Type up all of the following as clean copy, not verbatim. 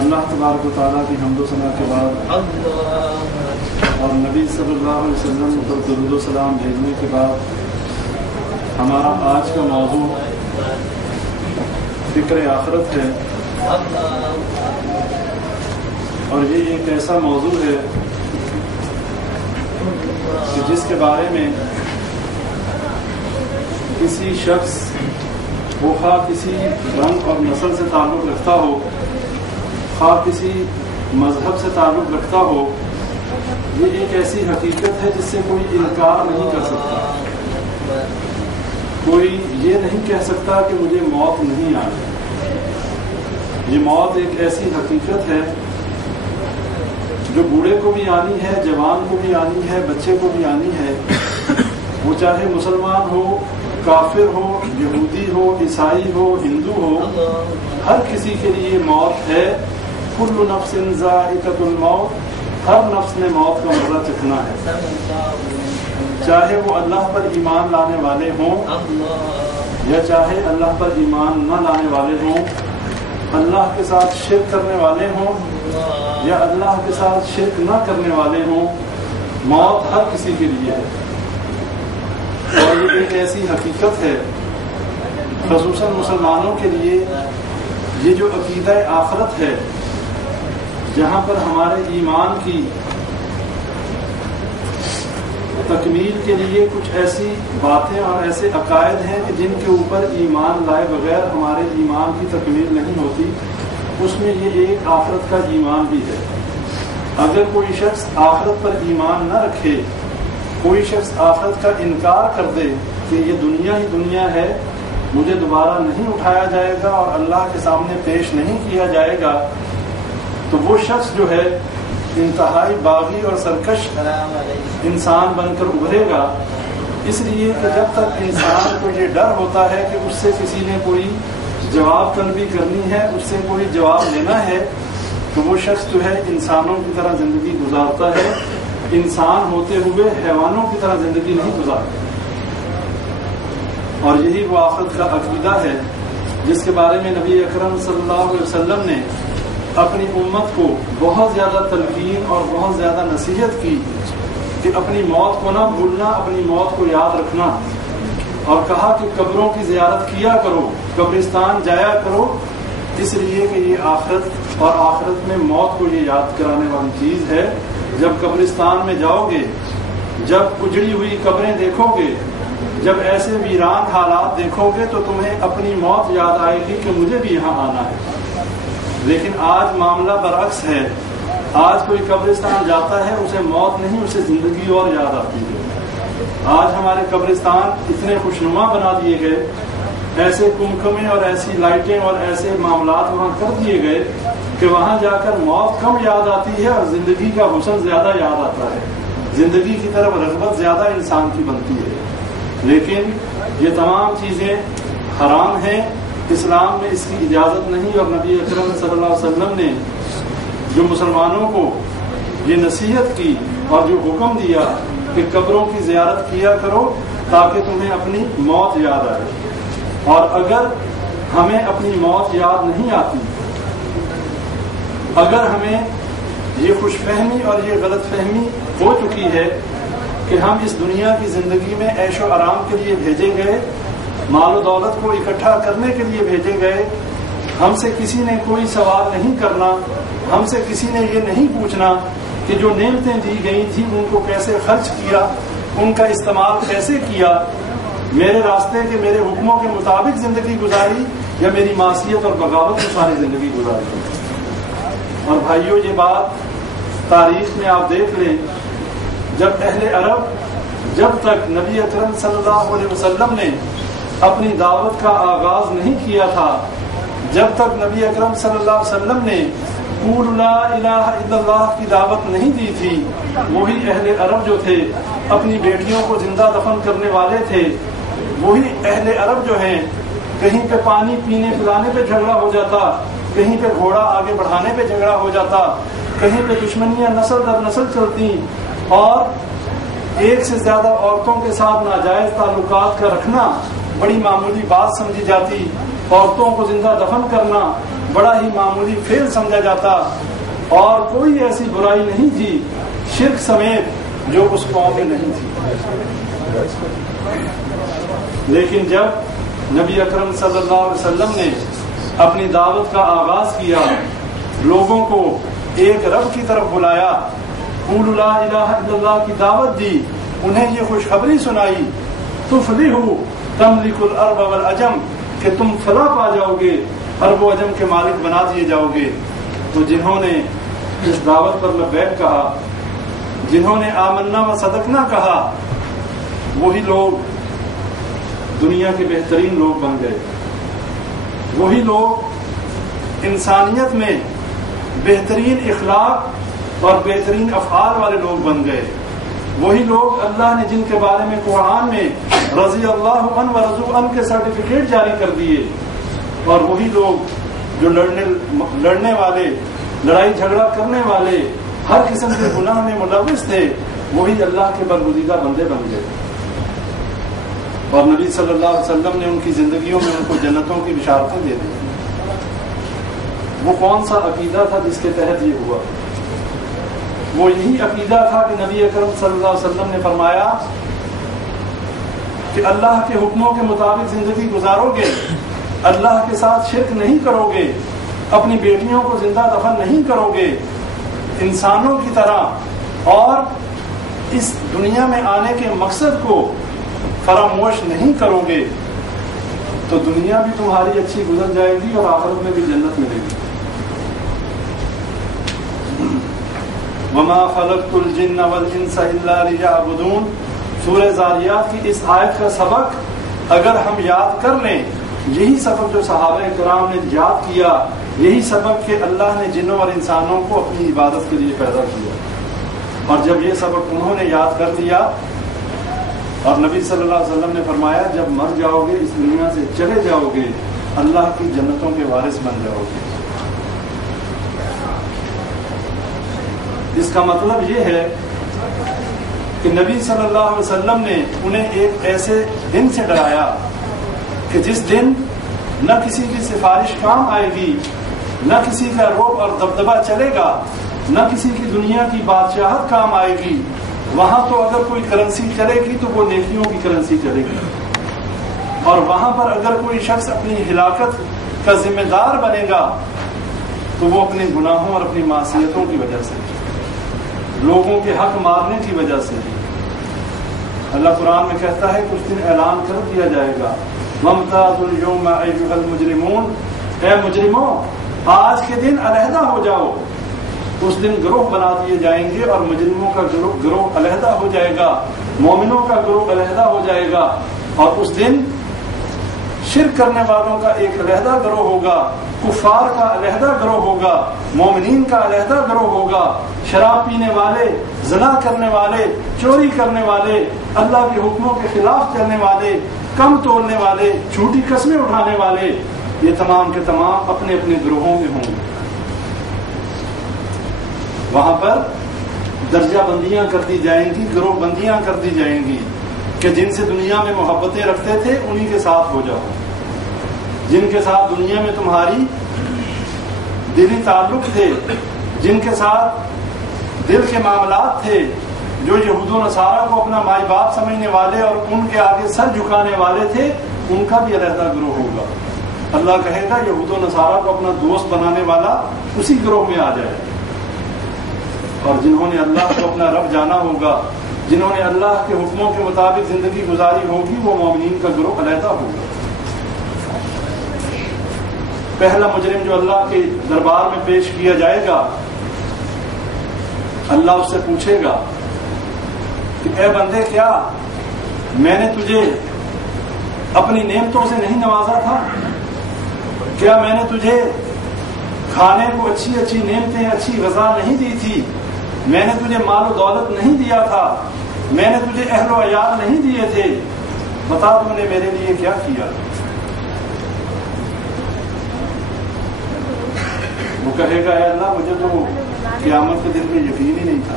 اللہ تبارک و تعالیٰ کی حمد و ثنا کے بعد اور نبی صلی اللہ علیہ وسلم پر درود و سلام بھیجنے کے بعد ہمارا آج کا موضوع فکر آخرت ہے، اور یہ ایک ایسا موضوع ہے کہ جس کے بارے میں کسی شخص وہ خواہ کسی رنگ اور نسل سے تعلق رکھتا ہو، خواہ کسی مذہب سے تعلق رکھتا ہو، یہ ایک ایسی حقیقت ہے جس سے کوئی انکار نہیں کر سکتا۔ کوئی یہ نہیں کہہ سکتا کہ مجھے موت نہیں آنی۔ یہ موت ایک ایسی حقیقت ہے جو بوڑھے کو بھی آنی ہے، جوان کو بھی آنی ہے، بچے کو بھی آنی ہے، وہ چاہے مسلمان ہو، کافر ہو، یہودی ہو، عیسائی ہو، ہندو ہو، ہر کسی کے لیے موت ہے۔ کل نفس ذائقۃ الموت، ہر نفس نے موت کا مزہ چکھنا ہے، چاہے وہ اللہ پر ایمان لانے والے ہوں یا چاہے اللہ پر ایمان نہ لانے والے ہوں، اللہ کے ساتھ شرک کرنے والے ہوں یا اللہ کے ساتھ شرک نہ کرنے والے ہوں، موت ہر کسی کے لیے ہے۔ اور یہ ایک ایسی حقیقت ہے خصوصاً مسلمانوں کے لیے، یہ جو عقیدہ آخرت ہے، جہاں پر ہمارے ایمان کی تکمیل کے لیے کچھ ایسی باتیں اور ایسے عقائد ہیں کہ جن کے اوپر ایمان لائے بغیر ہمارے ایمان کی تکمیل نہیں ہوتی، اس میں یہ ایک آخرت کا ایمان بھی ہے۔ اگر کوئی شخص آخرت پر ایمان نہ رکھے، کوئی شخص آخرت کا انکار کر دے کہ یہ دنیا ہی دنیا ہے، مجھے دوبارہ نہیں اٹھایا جائے گا اور اللہ کے سامنے پیش نہیں کیا جائے گا، تو وہ شخص جو ہے انتہائی باغی اور سرکش انسان بن کر ابھرے گا۔ اس لیے کہ جب تک انسان کو یہ ڈر ہوتا ہے کہ اس سے کسی نے کوئی جواب طلبی کرنی ہے، اس سے کوئی جواب لینا ہے، تو وہ شخص جو ہے انسانوں کی طرح زندگی گزارتا ہے، انسان ہوتے ہوئے حیوانوں کی طرح زندگی نہیں گزارتا۔ اور یہی وہ آخرت کا عقیدہ ہے جس کے بارے میں نبی اکرم صلی اللہ علیہ وسلم نے اپنی امت کو بہت زیادہ تلقین اور بہت زیادہ نصیحت کی کہ اپنی موت کو نہ بھولنا، اپنی موت کو یاد رکھنا، اور کہا کہ قبروں کی زیارت کیا کرو، قبرستان جایا کرو، اس لیے کہ یہ آخرت اور آخرت میں موت کو یہ یاد کرانے والی چیز ہے۔ جب قبرستان میں جاؤ گے، جب اجڑی ہوئی قبریں دیکھو گے، جب ایسے ویران حالات دیکھو گے، تو تمہیں اپنی موت یاد آئے گی کہ مجھے بھی یہاں آنا ہے۔ لیکن آج معاملہ برعکس ہے، آج کوئی قبرستان جاتا ہے، اسے موت نہیں، اسے زندگی اور یاد آتی ہے۔ آج ہمارے قبرستان اتنے خوشنما بنا دیے گئے، ایسے کمکمے اور ایسی لائٹیں اور ایسے معاملات وہاں کر دیے گئے کہ وہاں جا کر موت کم یاد آتی ہے اور زندگی کا حسن زیادہ یاد آتا ہے، زندگی کی طرف رغبت زیادہ انسان کی بنتی ہے۔ لیکن یہ تمام چیزیں حرام ہیں، اسلام میں اس کی اجازت نہیں، اور نبی اکرم صلی اللہ علیہ وسلم نے جو مسلمانوں کو یہ نصیحت کی اور جو حکم دیا کہ قبروں کی زیارت کیا کرو تاکہ تمہیں اپنی موت یاد آئے۔ اور اگر ہمیں اپنی موت یاد نہیں آتی، اگر ہمیں یہ خوش فہمی اور یہ غلط فہمی ہو چکی ہے کہ ہم اس دنیا کی زندگی میں عیش و آرام کے لیے بھیجے گئے، مال و دولت کو اکٹھا کرنے کے لیے بھیجے گئے، ہم سے کسی نے کوئی سوال نہیں کرنا، ہم سے کسی نے یہ نہیں پوچھنا کہ جو نعمتیں دی گئی تھیں ان کو کیسے خرچ کیا، ان کا استعمال کیسے کیا، میرے راستے کے میرے حکموں کے مطابق زندگی گزاری یا میری معصیت اور بغاوت میں ساری زندگی گزاری۔ اور بھائیوں، یہ بات تاریخ میں آپ دیکھ لیں، جب اہل عرب جب تک نبی اکرم صلی اللہ علیہ وسلم نے اپنی دعوت کا آغاز نہیں کیا تھا، جب تک نبی اکرم صلی اللہ علیہ وسلم نے قول لا الہ الا اللہ کی دعوت نہیں دی تھی، وہی اہل عرب جو تھے اپنی بیٹیوں کو زندہ دفن کرنے والے تھے، وہی اہل عرب جو ہیں کہیں پہ پانی پینے پلانے پہ جھگڑا ہو جاتا، کہیں پہ گھوڑا آگے بڑھانے پہ جھگڑا ہو جاتا، کہیں پہ دشمنیاں نسل در نسل چلتی، اور ایک سے زیادہ عورتوں کے ساتھ ناجائز تعلقات کا رکھنا بڑی معمولی بات سمجھی جاتی، عورتوں کو زندہ دفن کرنا بڑا ہی معمولی فعل سمجھا جاتا اور کوئی ایسی برائی نہیں تھی شرک سمیت جو اس قوم میں نہیں تھی. لیکن جب نبی اکرم صلی اللہ علیہ وسلم نے اپنی دعوت کا آغاز کیا، لوگوں کو ایک رب کی طرف بلایا، قولوا لا الہ الا اللہ کی دعوت دی، انہیں یہ خوشخبری سنائی، تفلحوا تملک الارض والعجم، کہ تم فلاح پا جاؤ گے، عرب و عجم کے مالک بنا دیے جاؤ گے، تو جنہوں نے اس دعوت پر لبیک کہا، جنہوں نے آمنا و صدقنا کہا، وہی لوگ دنیا کے بہترین لوگ بن گئے. وہی لوگ انسانیت میں بہترین اخلاق اور بہترین افعال والے لوگ بن گئے. وہی لوگ اللہ نے جن کے بارے میں قرآن میں رضی اللہ عنہ و رضوا عنہ کے سرٹیفکیٹ جاری کر دیے، اور وہی لوگ جو لڑنے والے، لڑائی جھگڑا کرنے والے، ہر قسم کے گناہ میں ملوث تھے، وہی اللہ کے برگزیدہ بندے بن گئے. اور نبی صلی اللہ علیہ وسلم نے ان کی زندگیوں میں ان کو جنتوں کی بشارتیں دے دی. وہ کون سا عقیدہ تھا جس کے تحت یہ ہوا؟ وہ یہی عقیدہ تھا کہ نبی اکرم صلی اللہ علیہ وسلم نے فرمایا کہ اللہ کے حکموں کے مطابق زندگی گزارو گے، اللہ کے ساتھ شرک نہیں کرو گے، اپنی بیٹیوں کو زندہ دفن نہیں کرو گے، انسانوں کی طرح اور اس دنیا میں آنے کے مقصد کو فراموش نہیں کرو گے، تو دنیا بھی تمہاری اچھی گزر جائے گی اور آخرت میں بھی جنت ملے گی. وما خلقت الجن والانس الا ليعبدون. سورہ زاریات کی اس آیت کا سبق اگر ہم یاد کر لیں، یہی سبق جو صحابہ کرام نے یاد کیا، یہی سبق کہ اللہ نے جنوں اور انسانوں کو اپنی عبادت کے لیے پیدا کیا. اور جب یہ سبق انہوں نے یاد کر دیا، اور نبی صلی اللہ علیہ وسلم نے فرمایا جب مر جاؤ گے، اس دنیا سے چلے جاؤ گے، اللہ کی جنتوں کے وارث بن جاؤ گے. اس کا مطلب یہ ہے کہ نبی صلی اللہ علیہ وسلم نے انہیں ایک ایسے دن سے ڈرایا کہ جس دن نہ کسی کی سفارش کام آئے گی، نہ کسی کا رعب اور دبدبہ چلے گا، نہ کسی کی دنیا کی بادشاہت کام آئے گی. وہاں تو اگر کوئی کرنسی چلے گی تو وہ نیکیوں کی کرنسی چلے گی، اور وہاں پر اگر کوئی شخص اپنی ہلاکت کا ذمہ دار بنے گا تو وہ اپنے گناہوں اور اپنی معصیتوں کی وجہ سے، لوگوں کے حق مارنے کی وجہ سے. اللہ قرآن میں کہتا ہے کہ اس دن اعلان کر دیا جائے گا وَامْتَازُوا الْيَوْمَ أَيُّهَا الْمُجْرِمُونَ، اے مجرموں آج کے دن علیحدہ ہو جاؤ. اس دن گروہ بنا دیے جائیں گے اور مجرموں کا گروہ علیحدہ ہو جائے گا، مومنوں کا گروہ علیحدہ ہو جائے گا. اور اس دن شرک کرنے والوں کا ایک علیحدہ گروہ ہوگا، کفار کا علیحدہ گروہ ہوگا، مومنین کا علیحدہ گروہ ہوگا. شراب پینے والے، زنا کرنے والے، چوری کرنے والے، اللہ کے حکموں کے خلاف چلنے والے، کم تولنے والے، جھوٹی قسمیں اٹھانے والے، یہ تمام کے تمام اپنے اپنے گروہوں میں ہوں گے. وہاں پر درجہ بندیاں کر دی جائیں گی، گروہ بندیاں کر دی جائیں گی کہ جن سے دنیا میں محبتیں رکھتے تھے انہی کے ساتھ ہو جاؤ، جن کے ساتھ دنیا میں تمہاری دلی تعلق تھے، جن کے ساتھ دل کے معاملات تھے، جو یہود و نصارہ کو اپنا مائی باپ سمجھنے والے اور ان کے آگے سر جھکانے والے تھے، ان کا بھی علیحدہ گروہ ہوگا. اللہ کہے گا یہود و نصارہ کو اپنا دوست بنانے والا اسی گروہ میں آ جائے. اور جنہوں نے اللہ کو اپنا رب جانا ہوگا، جنہوں نے اللہ کے حکموں کے مطابق زندگی گزاری ہوگی، وہ مومنین کا گروہ علیحدہ ہوگا. پہلا مجرم جو اللہ کے دربار میں پیش کیا جائے گا، اللہ اس سے پوچھے گا کہ اے بندے، کیا میں نے تجھے اپنی نعمتوں سے نہیں نوازا تھا؟ کیا میں نے تجھے کھانے کو اچھی اچھی نعمتیں، اچھی غذا نہیں دی تھی؟ میں نے تجھے مال و دولت نہیں دیا تھا؟ میں نے تجھے اہل و عیال نہیں دیے تھے؟ بتا تم نے میرے لیے کیا کیا؟ وہ کہے گا اے اللہ، مجھے تو قیامت کے دن میں یقین ہی نہیں تھا.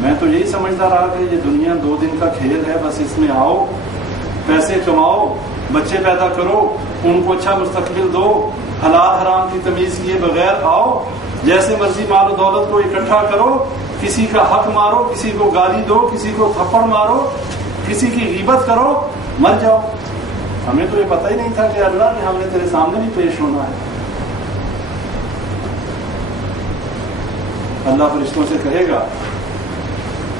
میں تو یہی سمجھتا رہا کہ یہ دنیا 2 دن کا کھیل ہے، بس اس میں آؤ، پیسے کماؤ، بچے پیدا کرو، ان کو اچھا مستقبل دو، حلال حرام کی تمیز کیے بغیر آؤ، جیسے مرضی مال و دولت کو اکٹھا کرو، کسی کا حق مارو، کسی کو گالی دو، کسی کو تھپڑ مارو، کسی کی غیبت کرو، مر جاؤ۔ ہمیں تو یہ پتہ ہی نہیں تھا کہ اللہ کہ ہم نے تیرے سامنے بھی پیش ہونا ہے۔ اللہ فرشتوں سے کہے گا،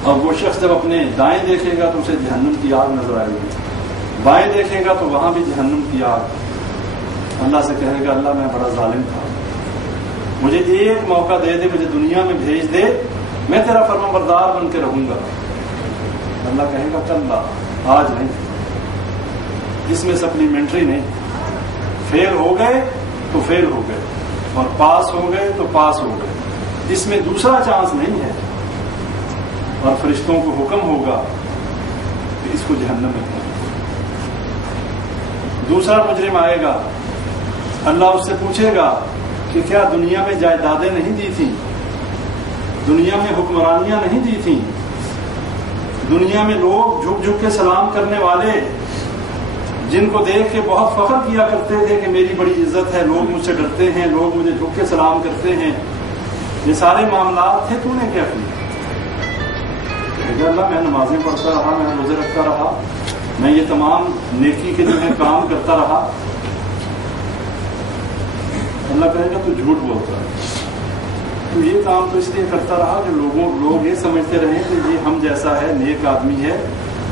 اور وہ شخص جب اپنے دائیں دیکھے گا تو اسے جہنم کی آگ نظر آئے گی، بائیں دیکھے گا تو وہاں بھی جہنم کی آگ۔ اللہ سے کہے گا، اللہ میں بڑا ظالم تھا، مجھے ایک موقع دے دے، مجھے دنیا میں بھیج دے، میں تیرا فرمانبردار بن کے رہوں گا۔ اللہ کہے گا، کل آج نہیں، اس میں سپلیمنٹری نہیں، فیل ہو گئے تو فیل ہو گئے، اور پاس ہو گئے تو پاس ہو گئے، اس میں دوسرا چانس نہیں ہے۔ اور فرشتوں کو حکم ہوگا کہ اس کو جہنم میں پھینک۔ دوسرا مجرم آئے گا، اللہ اس سے پوچھے گا کہ کیا دنیا میں جائیدادیں نہیں دی تھیں، دنیا میں حکمرانیاں نہیں دی تھیں، دنیا میں لوگ جھک جھک کے سلام کرنے والے، جن کو دیکھ کے بہت فخر کیا کرتے تھے کہ میری بڑی عزت ہے، لوگ مجھ سے ڈرتے ہیں، لوگ مجھے جھک کے سلام کرتے ہیں، یہ سارے معاملات تھے، تو نے کیا کیا؟ اللہ میں نمازیں پڑھتا رہا، میں روزے رکھتا رہا، میں یہ تمام نیکی کے جو ہے کام کرتا رہا۔ اللہ کہے گا، تو جھوٹ بولتا ہے، تو یہ کام تو اس لیے کرتا رہا کہ لوگ یہ سمجھتے رہے کہ یہ ہم جیسا ہے، نیک آدمی ہے۔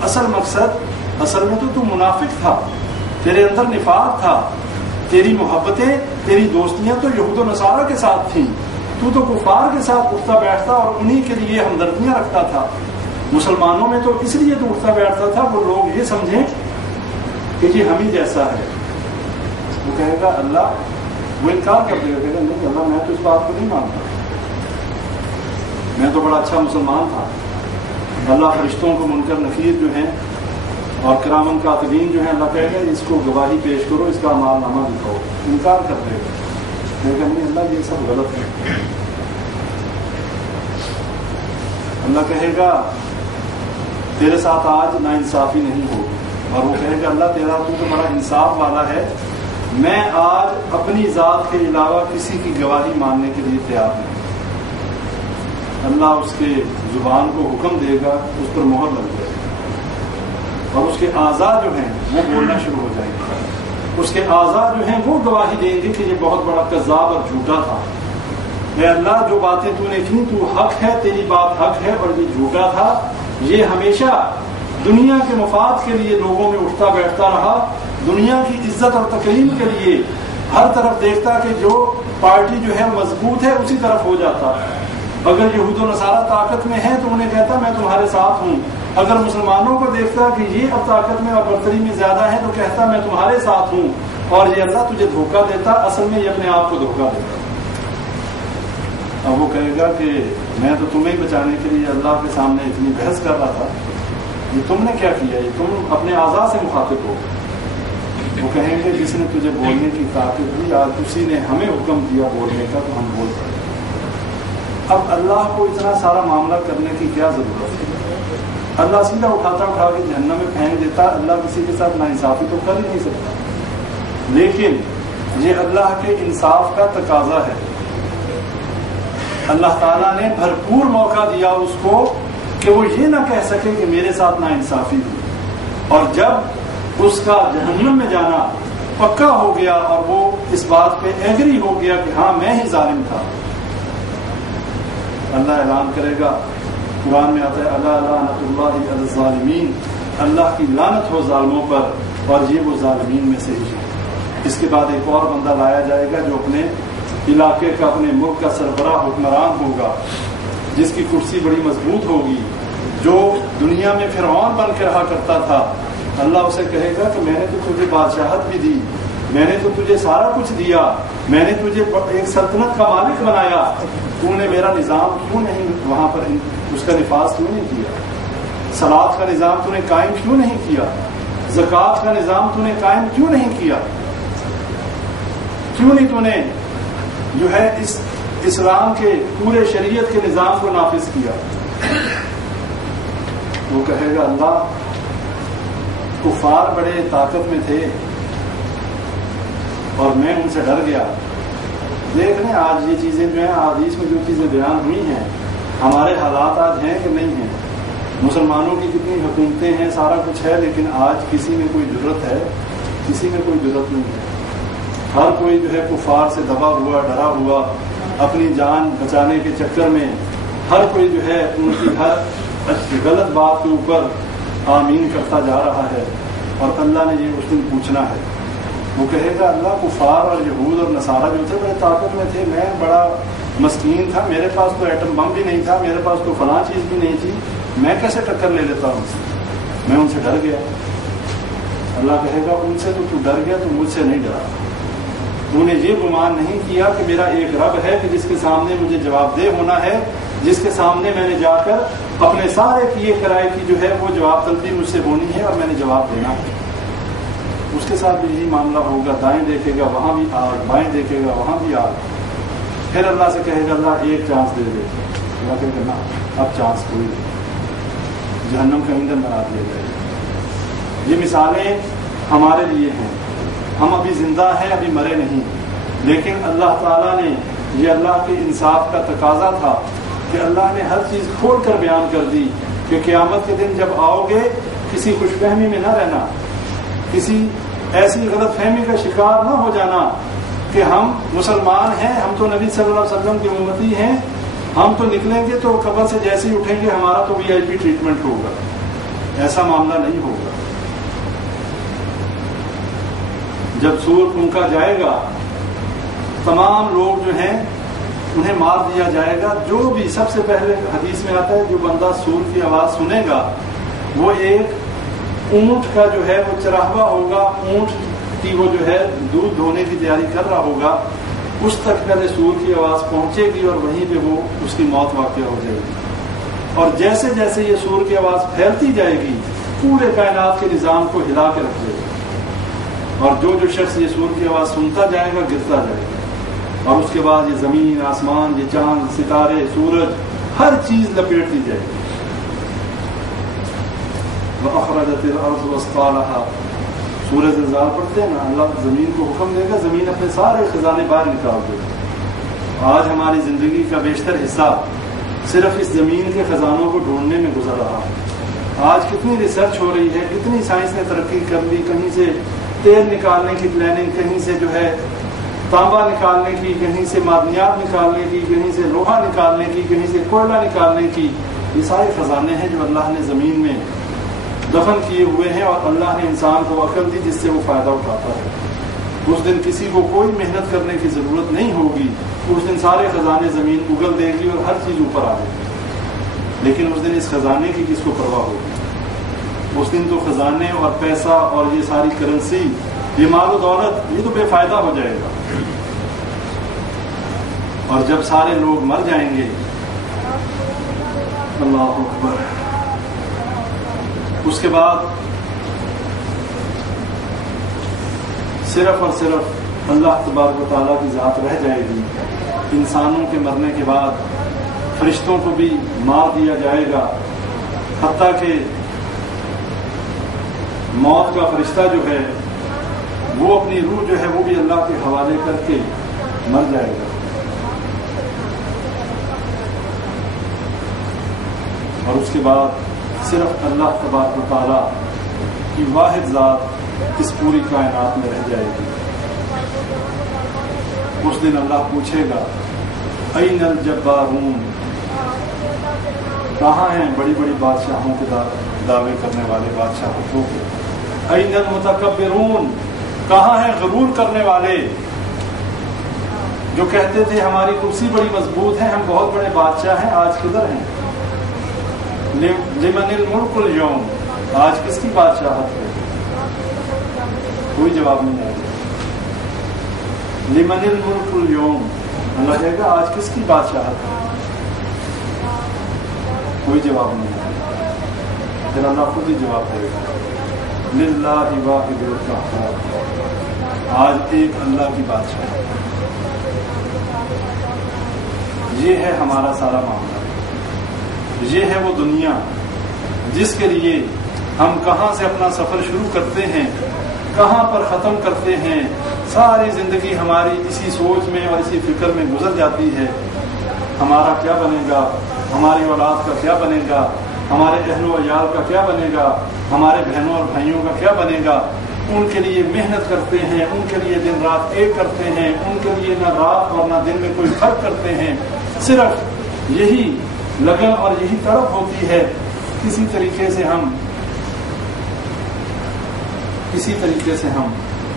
اصل مقصد، اصل میں تو تو منافق تھا، تیرے اندر نفاق تھا، تیری محبتیں، تیری دوستیاں تو یہود و نصارہ کے ساتھ تھیں، تو کفار کے ساتھ اٹھتا بیٹھتا اور انہی کے لیے ہمدردیاں رکھتا تھا۔ مسلمانوں میں تو اس لیے تو اٹھتا بیٹھتا تھا وہ لوگ یہ سمجھیں کہ یہ ہم ہی جیسا ہے۔ وہ کہے گا، اللہ، وہ انکار کر دے گا، کہے گا، نہیں اللہ، میں تو اس بات کو نہیں مانتا، میں تو بڑا اچھا مسلمان تھا۔ اللہ فرشتوں کو منکر نکیر جو ہیں اور کرامن کاتبین جو ہیں، اللہ کہے گا اس کو گواہی پیش کرو، اس کا اعمال نامہ دکھاؤ۔ انکار کر دے گا، کہے گا، نہیں اللہ، یہ سب غلط ہے۔ اللہ کہے گا، تیرے ساتھ آج ناانصافی نہیں ہوگی، اور وہ کہے گا، اللہ تیرا تو بڑا انصاف والا ہے، میں آج اپنی ذات کے علاوہ کسی کی گواہی ماننے کے لیے تیار نہیں۔ اللہ اس کے زبان کو حکم دے گا، اس پر مہر لگ جائے گی، اور اس کے اعضاء جو ہیں وہ بولنا شروع ہو جائیں گے، اس کے اعضاء جو ہیں وہ گواہی دیں گے کہ یہ بہت بڑا کذاب اور جھوٹا تھا۔ اے اللہ، جو باتیں تو نے کی تو حق ہے، تیری بات حق ہے، اور یہ جھوٹا تھا۔ یہ ہمیشہ دنیا کے مفاد کے لیے لوگوں میں اٹھتا بیٹھتا رہا، دنیا کی عزت اور تکریم کے لیے ہر طرف دیکھتا کہ جو پارٹی جو ہے مضبوط ہے اسی طرف ہو جاتا۔ اگر یہود و نصارہ طاقت میں ہے تو انہیں کہتا میں تمہارے ساتھ ہوں، اگر مسلمانوں کو دیکھتا کہ یہ اب طاقت میں اور برتری میں زیادہ ہے تو کہتا میں تمہارے ساتھ ہوں، اور یہ اللہ تجھے دھوکہ دیتا، اصل میں یہ اپنے آپ کو دھوکہ دیتا۔ اب وہ کہے گا کہ میں تو تمہیں بچانے کے لیے اللہ کے سامنے اتنی بحث کر رہا تھا، یہ تم نے کیا کیا، یہ تم اپنے اعضاء سے مخاطب ہو۔ وہ کہیں گے، جس نے تجھے بولنے کی طاقت دی، آج اسی نے ہمیں حکم دیا بولنے کا، تو ہم بول سکتے۔ اب اللہ کو اتنا سارا معاملہ کرنے کی کیا ضرورت ہے؟ اللہ سیدھا اٹھا کے جہنم میں پھینک دیتا۔ اللہ کسی کے ساتھ ناانصافی تو کر ہی نہیں سکتا، لیکن یہ اللہ کے انصاف کا تقاضا ہے۔ اللہ تعالیٰ نے بھرپور موقع دیا اس کو کہ وہ یہ نہ کہہ سکے کہ میرے ساتھ ناانصافی ہوئی، اور جب اس کا جہنم میں جانا پکا ہو گیا اور وہ اس بات پہ ایگری ہو گیا کہ ہاں میں ہی ظالم تھا، اللہ اعلان کرے گا، قرآن میں آتا ہے، اللہ لعنت اللہ علی الظالمین، اللہ کی لعنت ہو ظالموں پر، اور یہ وہ ظالمین میں سے ہی ہے۔ اس کے بعد ایک اور بندہ لایا جائے گا جو اپنے علاقے کا، اپنے ملک کا سربراہ حکمران ہوگا، جس کی کرسی بڑی مضبوط ہوگی، جو دنیا میں فرعون بن کے رہا کرتا تھا۔ اللہ اسے کہے گا کہ میں نے تو تجھے بادشاہت بھی دی، میں نے تو تجھے سارا کچھ دیا، میں نے تجھے ایک سلطنت کا مالک بنایا، تو نے میرا نظام کیوں نہیں وہاں پر اس کا نفاذ کیوں نہیں کیا؟ صلاۃ کا نظام تو نے قائم کیوں نہیں کیا؟ زکوٰۃ کا نظام تو نے قائم کیوں نہیں کیا؟ کیوں نہیں تو نے جو ہے اس اسلام کے پورے شریعت کے نظام کو نافذ کیا؟ وہ کہے گا، اللہ کفار بڑے طاقت میں تھے، اور میں ان سے ڈر گیا. دیکھ لیں آج یہ چیزیں جو ہیں حدیث میں جو چیزیں بیان ہوئی ہیں ہمارے حالات آج ہیں کہ نہیں ہیں. مسلمانوں کی کتنی حکومتیں ہیں, سارا کچھ ہے, لیکن آج کسی میں کوئی ضرورت ہے؟ کسی میں کوئی ضرورت نہیں ہے. ہر کوئی جو ہے کفار سے دبا ہوا, ڈرا ہوا, اپنی جان بچانے کے چکر میں ہر کوئی جو ہے ان کی ہر غلط بات کے اوپر آمین کرتا جا رہا ہے. اور اللہ نے یہ اس دن پوچھنا ہے, وہ کہے گا اللہ کفار اور یہود اور نصارہ جو تھے بڑے طاقت میں تھے, میں بڑا مسکین تھا, میرے پاس تو ایٹم بم بھی نہیں تھا, میرے پاس تو فلاں چیز بھی نہیں تھی, میں کیسے ٹکر لے لیتا ہوں ان سے؟ میں ان سے ڈر گیا. اللہ کہے گا ان سے تو ڈر گیا, تو مجھ سے نہیں ڈرا. تو نے یہ گمان نہیں کیا کہ میرا ایک رب ہے کہ جس کے سامنے مجھے جواب دہ ہونا ہے, جس کے سامنے میں نے جا کر اپنے سارے کیے کرائے کی جو ہے وہ جواب طلبی مجھ سے ہونی ہے اور میں نے جواب دینا ہے. اس کے ساتھ بھی یہی معاملہ ہوگا, دائیں دیکھے گا وہاں بھی آگ, بائیں دیکھے گا وہاں بھی آگ. پھر اللہ سے کہے گا اللہ ایک چانس دے دے. اللہ کہے گا نا اب چانس کوئی نہیں, جہنم کا ایندھن بنا دیا جائے گا. یہ مثالیں ہمارے لیے ہیں, ہم ابھی زندہ ہیں, ابھی مرے نہیں, لیکن اللہ تعالیٰ نے, یہ اللہ کے انصاف کا تقاضا تھا کہ اللہ نے ہر چیز کھول کر بیان کر دی کہ قیامت کے دن جب آؤ گے کسی خوش فہمی میں نہ رہنا, کسی ایسی غلط فہمی کا شکار نہ ہو جانا کہ ہم مسلمان ہیں, ہم تو نبی صلی اللہ علیہ وسلم کے امتی ہیں, ہم تو نکلیں گے تو قبر سے جیسے ہی اٹھیں گے ہمارا تو VIP ٹریٹمنٹ ہوگا. ایسا معاملہ نہیں ہوگا. جب سور پھونکا جائے گا تمام لوگ جو ہیں انہیں مار دیا جائے گا. جو بھی سب سے پہلے حدیث میں آتا ہے جو بندہ سور کی آواز سنے گا وہ ایک اونٹ کا جو ہے وہ چراہوا ہوگا, اونٹ کی وہ جو ہے دودھ دھونے کی تیاری کر رہا ہوگا, اس تک پہلے سور کی آواز پہنچے گی اور وہیں پہ وہ اس کی موت واقع ہو جائے گی. اور جیسے جیسے یہ سور کی آواز پھیلتی جائے گی پورے کائنات کے نظام کو ہلا کے رکھ دے گا, اور جو شخص یہ سور کی آواز سنتا جائے گا گرتا جائے گا. اور اس کے بعد یہ زمین, آسمان, یہ چاند, ستارے, سورج, ہر چیز لپیٹ دی جائے گی. وَأَخْرَجَتِ الْأَرْضُ وَأَثْقَالَهَا, سورج زلزال پڑھتے ہیں نا, اللہ زمین کو حکم دے گا, زمین اپنے سارے خزانے باہر نکال دے گا. آج ہماری زندگی کا بیشتر حصہ صرف اس زمین کے خزانوں کو ڈھونڈنے میں گزر رہا ہے. آج کتنی ریسرچ ہو رہی ہے, کتنی سائنس نے ترقی کر لی, کہیں سے تیل نکالنے کی پلاننگ, کہیں سے جو ہے تانبا نکالنے کی, کہیں سے معدنیات نکالنے کی, کہیں سے لوہا نکالنے کی, کہیں سے کوئلہ نکالنے کی. یہ سارے خزانے ہیں جو اللہ نے زمین میں دفن کیے ہوئے ہیں, اور اللہ نے انسان کو عقل دی جس سے وہ فائدہ اٹھاتا ہے. اس دن کسی کو کوئی محنت کرنے کی ضرورت نہیں ہوگی, اس دن سارے خزانے زمین اگل دے گی اور ہر چیز اوپر آ جائے گی. لیکن اس دن اس خزانے کی کس کو پرواہ ہوگی؟ اس دن تو خزانے اور پیسہ اور یہ ساری کرنسی, یہ مال و دولت, یہ تو بے فائدہ ہو جائے گا. اور جب سارے لوگ مر جائیں گے, اللہ اکبر, اس کے بعد صرف اور صرف اللہ تبارک و تعالیٰ کی ذات رہ جائے گی. انسانوں کے مرنے کے بعد فرشتوں کو بھی مار دیا جائے گا, حتیٰ کہ موت کا فرشتہ جو ہے وہ اپنی روح جو ہے وہ بھی اللہ کے حوالے کر کے مر جائے گا. اور اس کے بعد صرف اللہ تبارک و تعالیٰ کی واحد ذات اس پوری کائنات میں رہ جائے گی. اس دن اللہ پوچھے گا این الجبارون, کہاں ہیں بڑی بڑی بادشاہوں کے دعوے کرنے والے بادشاہوں کے؟ این المتکبرون, کہاں ہیں غرور کرنے والے جو کہتے تھے ہماری کرسی بڑی مضبوط ہے, ہم بہت بڑے بادشاہ ہیں, آج کدھر ہیں؟ لمن الملک اليوم, آج کس کی بادشاہت ہے؟ کوئی جواب نہیں آئے گا. لمن الملک اليوم, اللہ کہے گا آج کس کی بادشاہت ہے؟ کوئی جواب نہیں آئے گا. پھر اللہ خود ہی جواب دے گا للہ واحد القہار, آج ایک اللہ کی بادشاہ. یہ ہے ہمارا سارا معاملہ, یہ ہے وہ دنیا جس کے لیے ہم کہاں سے اپنا سفر شروع کرتے ہیں, کہاں پر ختم کرتے ہیں, ساری زندگی ہماری اسی سوچ میں اور اسی فکر میں گزر جاتی ہے، ہمارا کیا بنے گا، ہماری اولاد کا کیا بنے گا، ہمارے اہل و عیال کا کیا بنے گا، ہمارے بہنوں اور بھائیوں کا کیا بنے گا. ان کے لیے محنت کرتے ہیں، ان کے لیے دن رات ایک کرتے ہیں، ان کے لیے نہ رات اور نہ دن میں کوئی فرق کرتے ہیں. صرف یہی لگن اور یہی تڑپ ہوتی ہے کسی طریقے سے ہم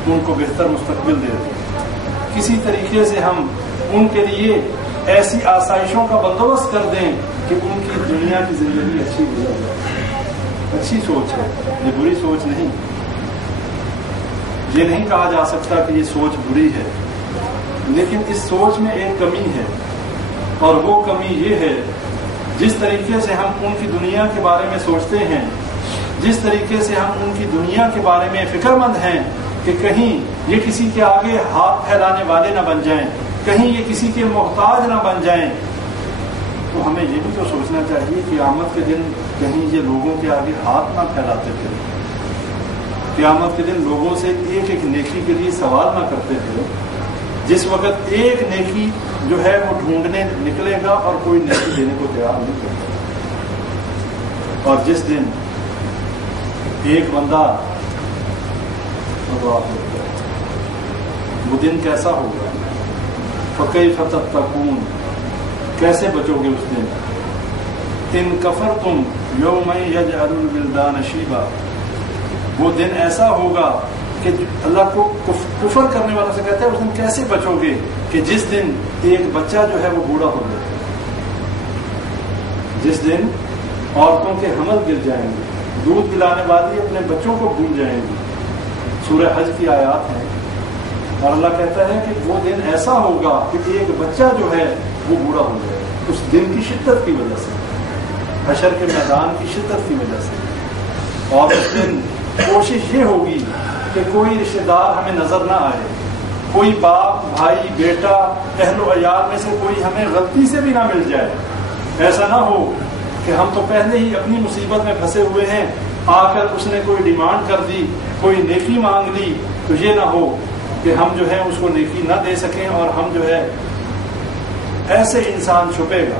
ان کو بہتر مستقبل دے دیں، کسی طریقے سے ہم ان کے لیے ایسی آسائشوں کا بندوبست کر دیں کہ ان کی دنیا کی زندگی اچھی گزر جائے. اچھی سوچ ہے، یہ بری سوچ نہیں. یہ نہیں کہا جا سکتا کہ یہ سوچ بری ہے، لیکن اس سوچ میں ایک کمی ہے، اور وہ کمی یہ ہے جس طریقے سے ہم ان کی دنیا کے بارے میں سوچتے ہیں، جس طریقے سے ہم ان کی دنیا کے بارے میں فکر مند ہیں کہ کہیں یہ کسی کے آگے ہاتھ پھیلانے والے نہ بن جائیں، کہیں یہ کسی کے محتاج نہ بن جائیں، تو ہمیں یہ بھی تو سوچنا چاہیے کہ قیامت کے دن کہیں یہ لوگوں کے آگے ہاتھ نہ پھیلاتے تھے، قیامت کے دن لوگوں سے ایک ایک نیکی کے لیے سوال نہ کرتے تھے. جس وقت ایک نیکی جو ہے وہ ڈھونڈنے نکلے گا اور کوئی نیکی دینے کو تیار نہیں کرتا، اور جس دن ایک بندہ وہ دن کیسا ہوگا، فَكَيْفَ تَتَّقُونَ، کیسے بچو گے اس دن. ان کفرتم یوم یجعل الولدان شیبا، وہ دن ایسا ہوگا کہ اللہ کو کفر کرنے والا سے کہتا ہے اس دن کیسے بچو گے کہ جس دن ایک بچہ جو ہے وہ بوڑھا ہو جائے، جس دن عورتوں کے حمل گر جائیں گے، دودھ پلانے والی اپنے بچوں کو بھول جائیں گی. سورہ حج کی آیات ہیں، اور اللہ کہتا ہے کہ وہ دن ایسا ہوگا کہ ایک بچہ جو ہے وہ بوڑھا ہو جائے اس دن کی شدت کی وجہ سے، حشر کے میدان کی شدت کی وجہ سے. اور اس دن کوشش یہ ہوگی کہ کوئی رشتہ دار ہمیں نظر نہ آئے، کوئی باپ بھائی بیٹا اہل و عیال میں سے کوئی ہمیں غلطی سے بھی نہ مل جائے. ایسا نہ ہو کہ ہم تو پہلے ہی اپنی مصیبت میں پھنسے ہوئے ہیں، آ کر اس نے کوئی ڈیمانڈ کر دی، کوئی نیکی مانگ لی، تو یہ نہ ہو کہ ہم جو ہے اس کو نیکی نہ دے سکیں اور ہم جو ہے ایسے انسان چھپے گا.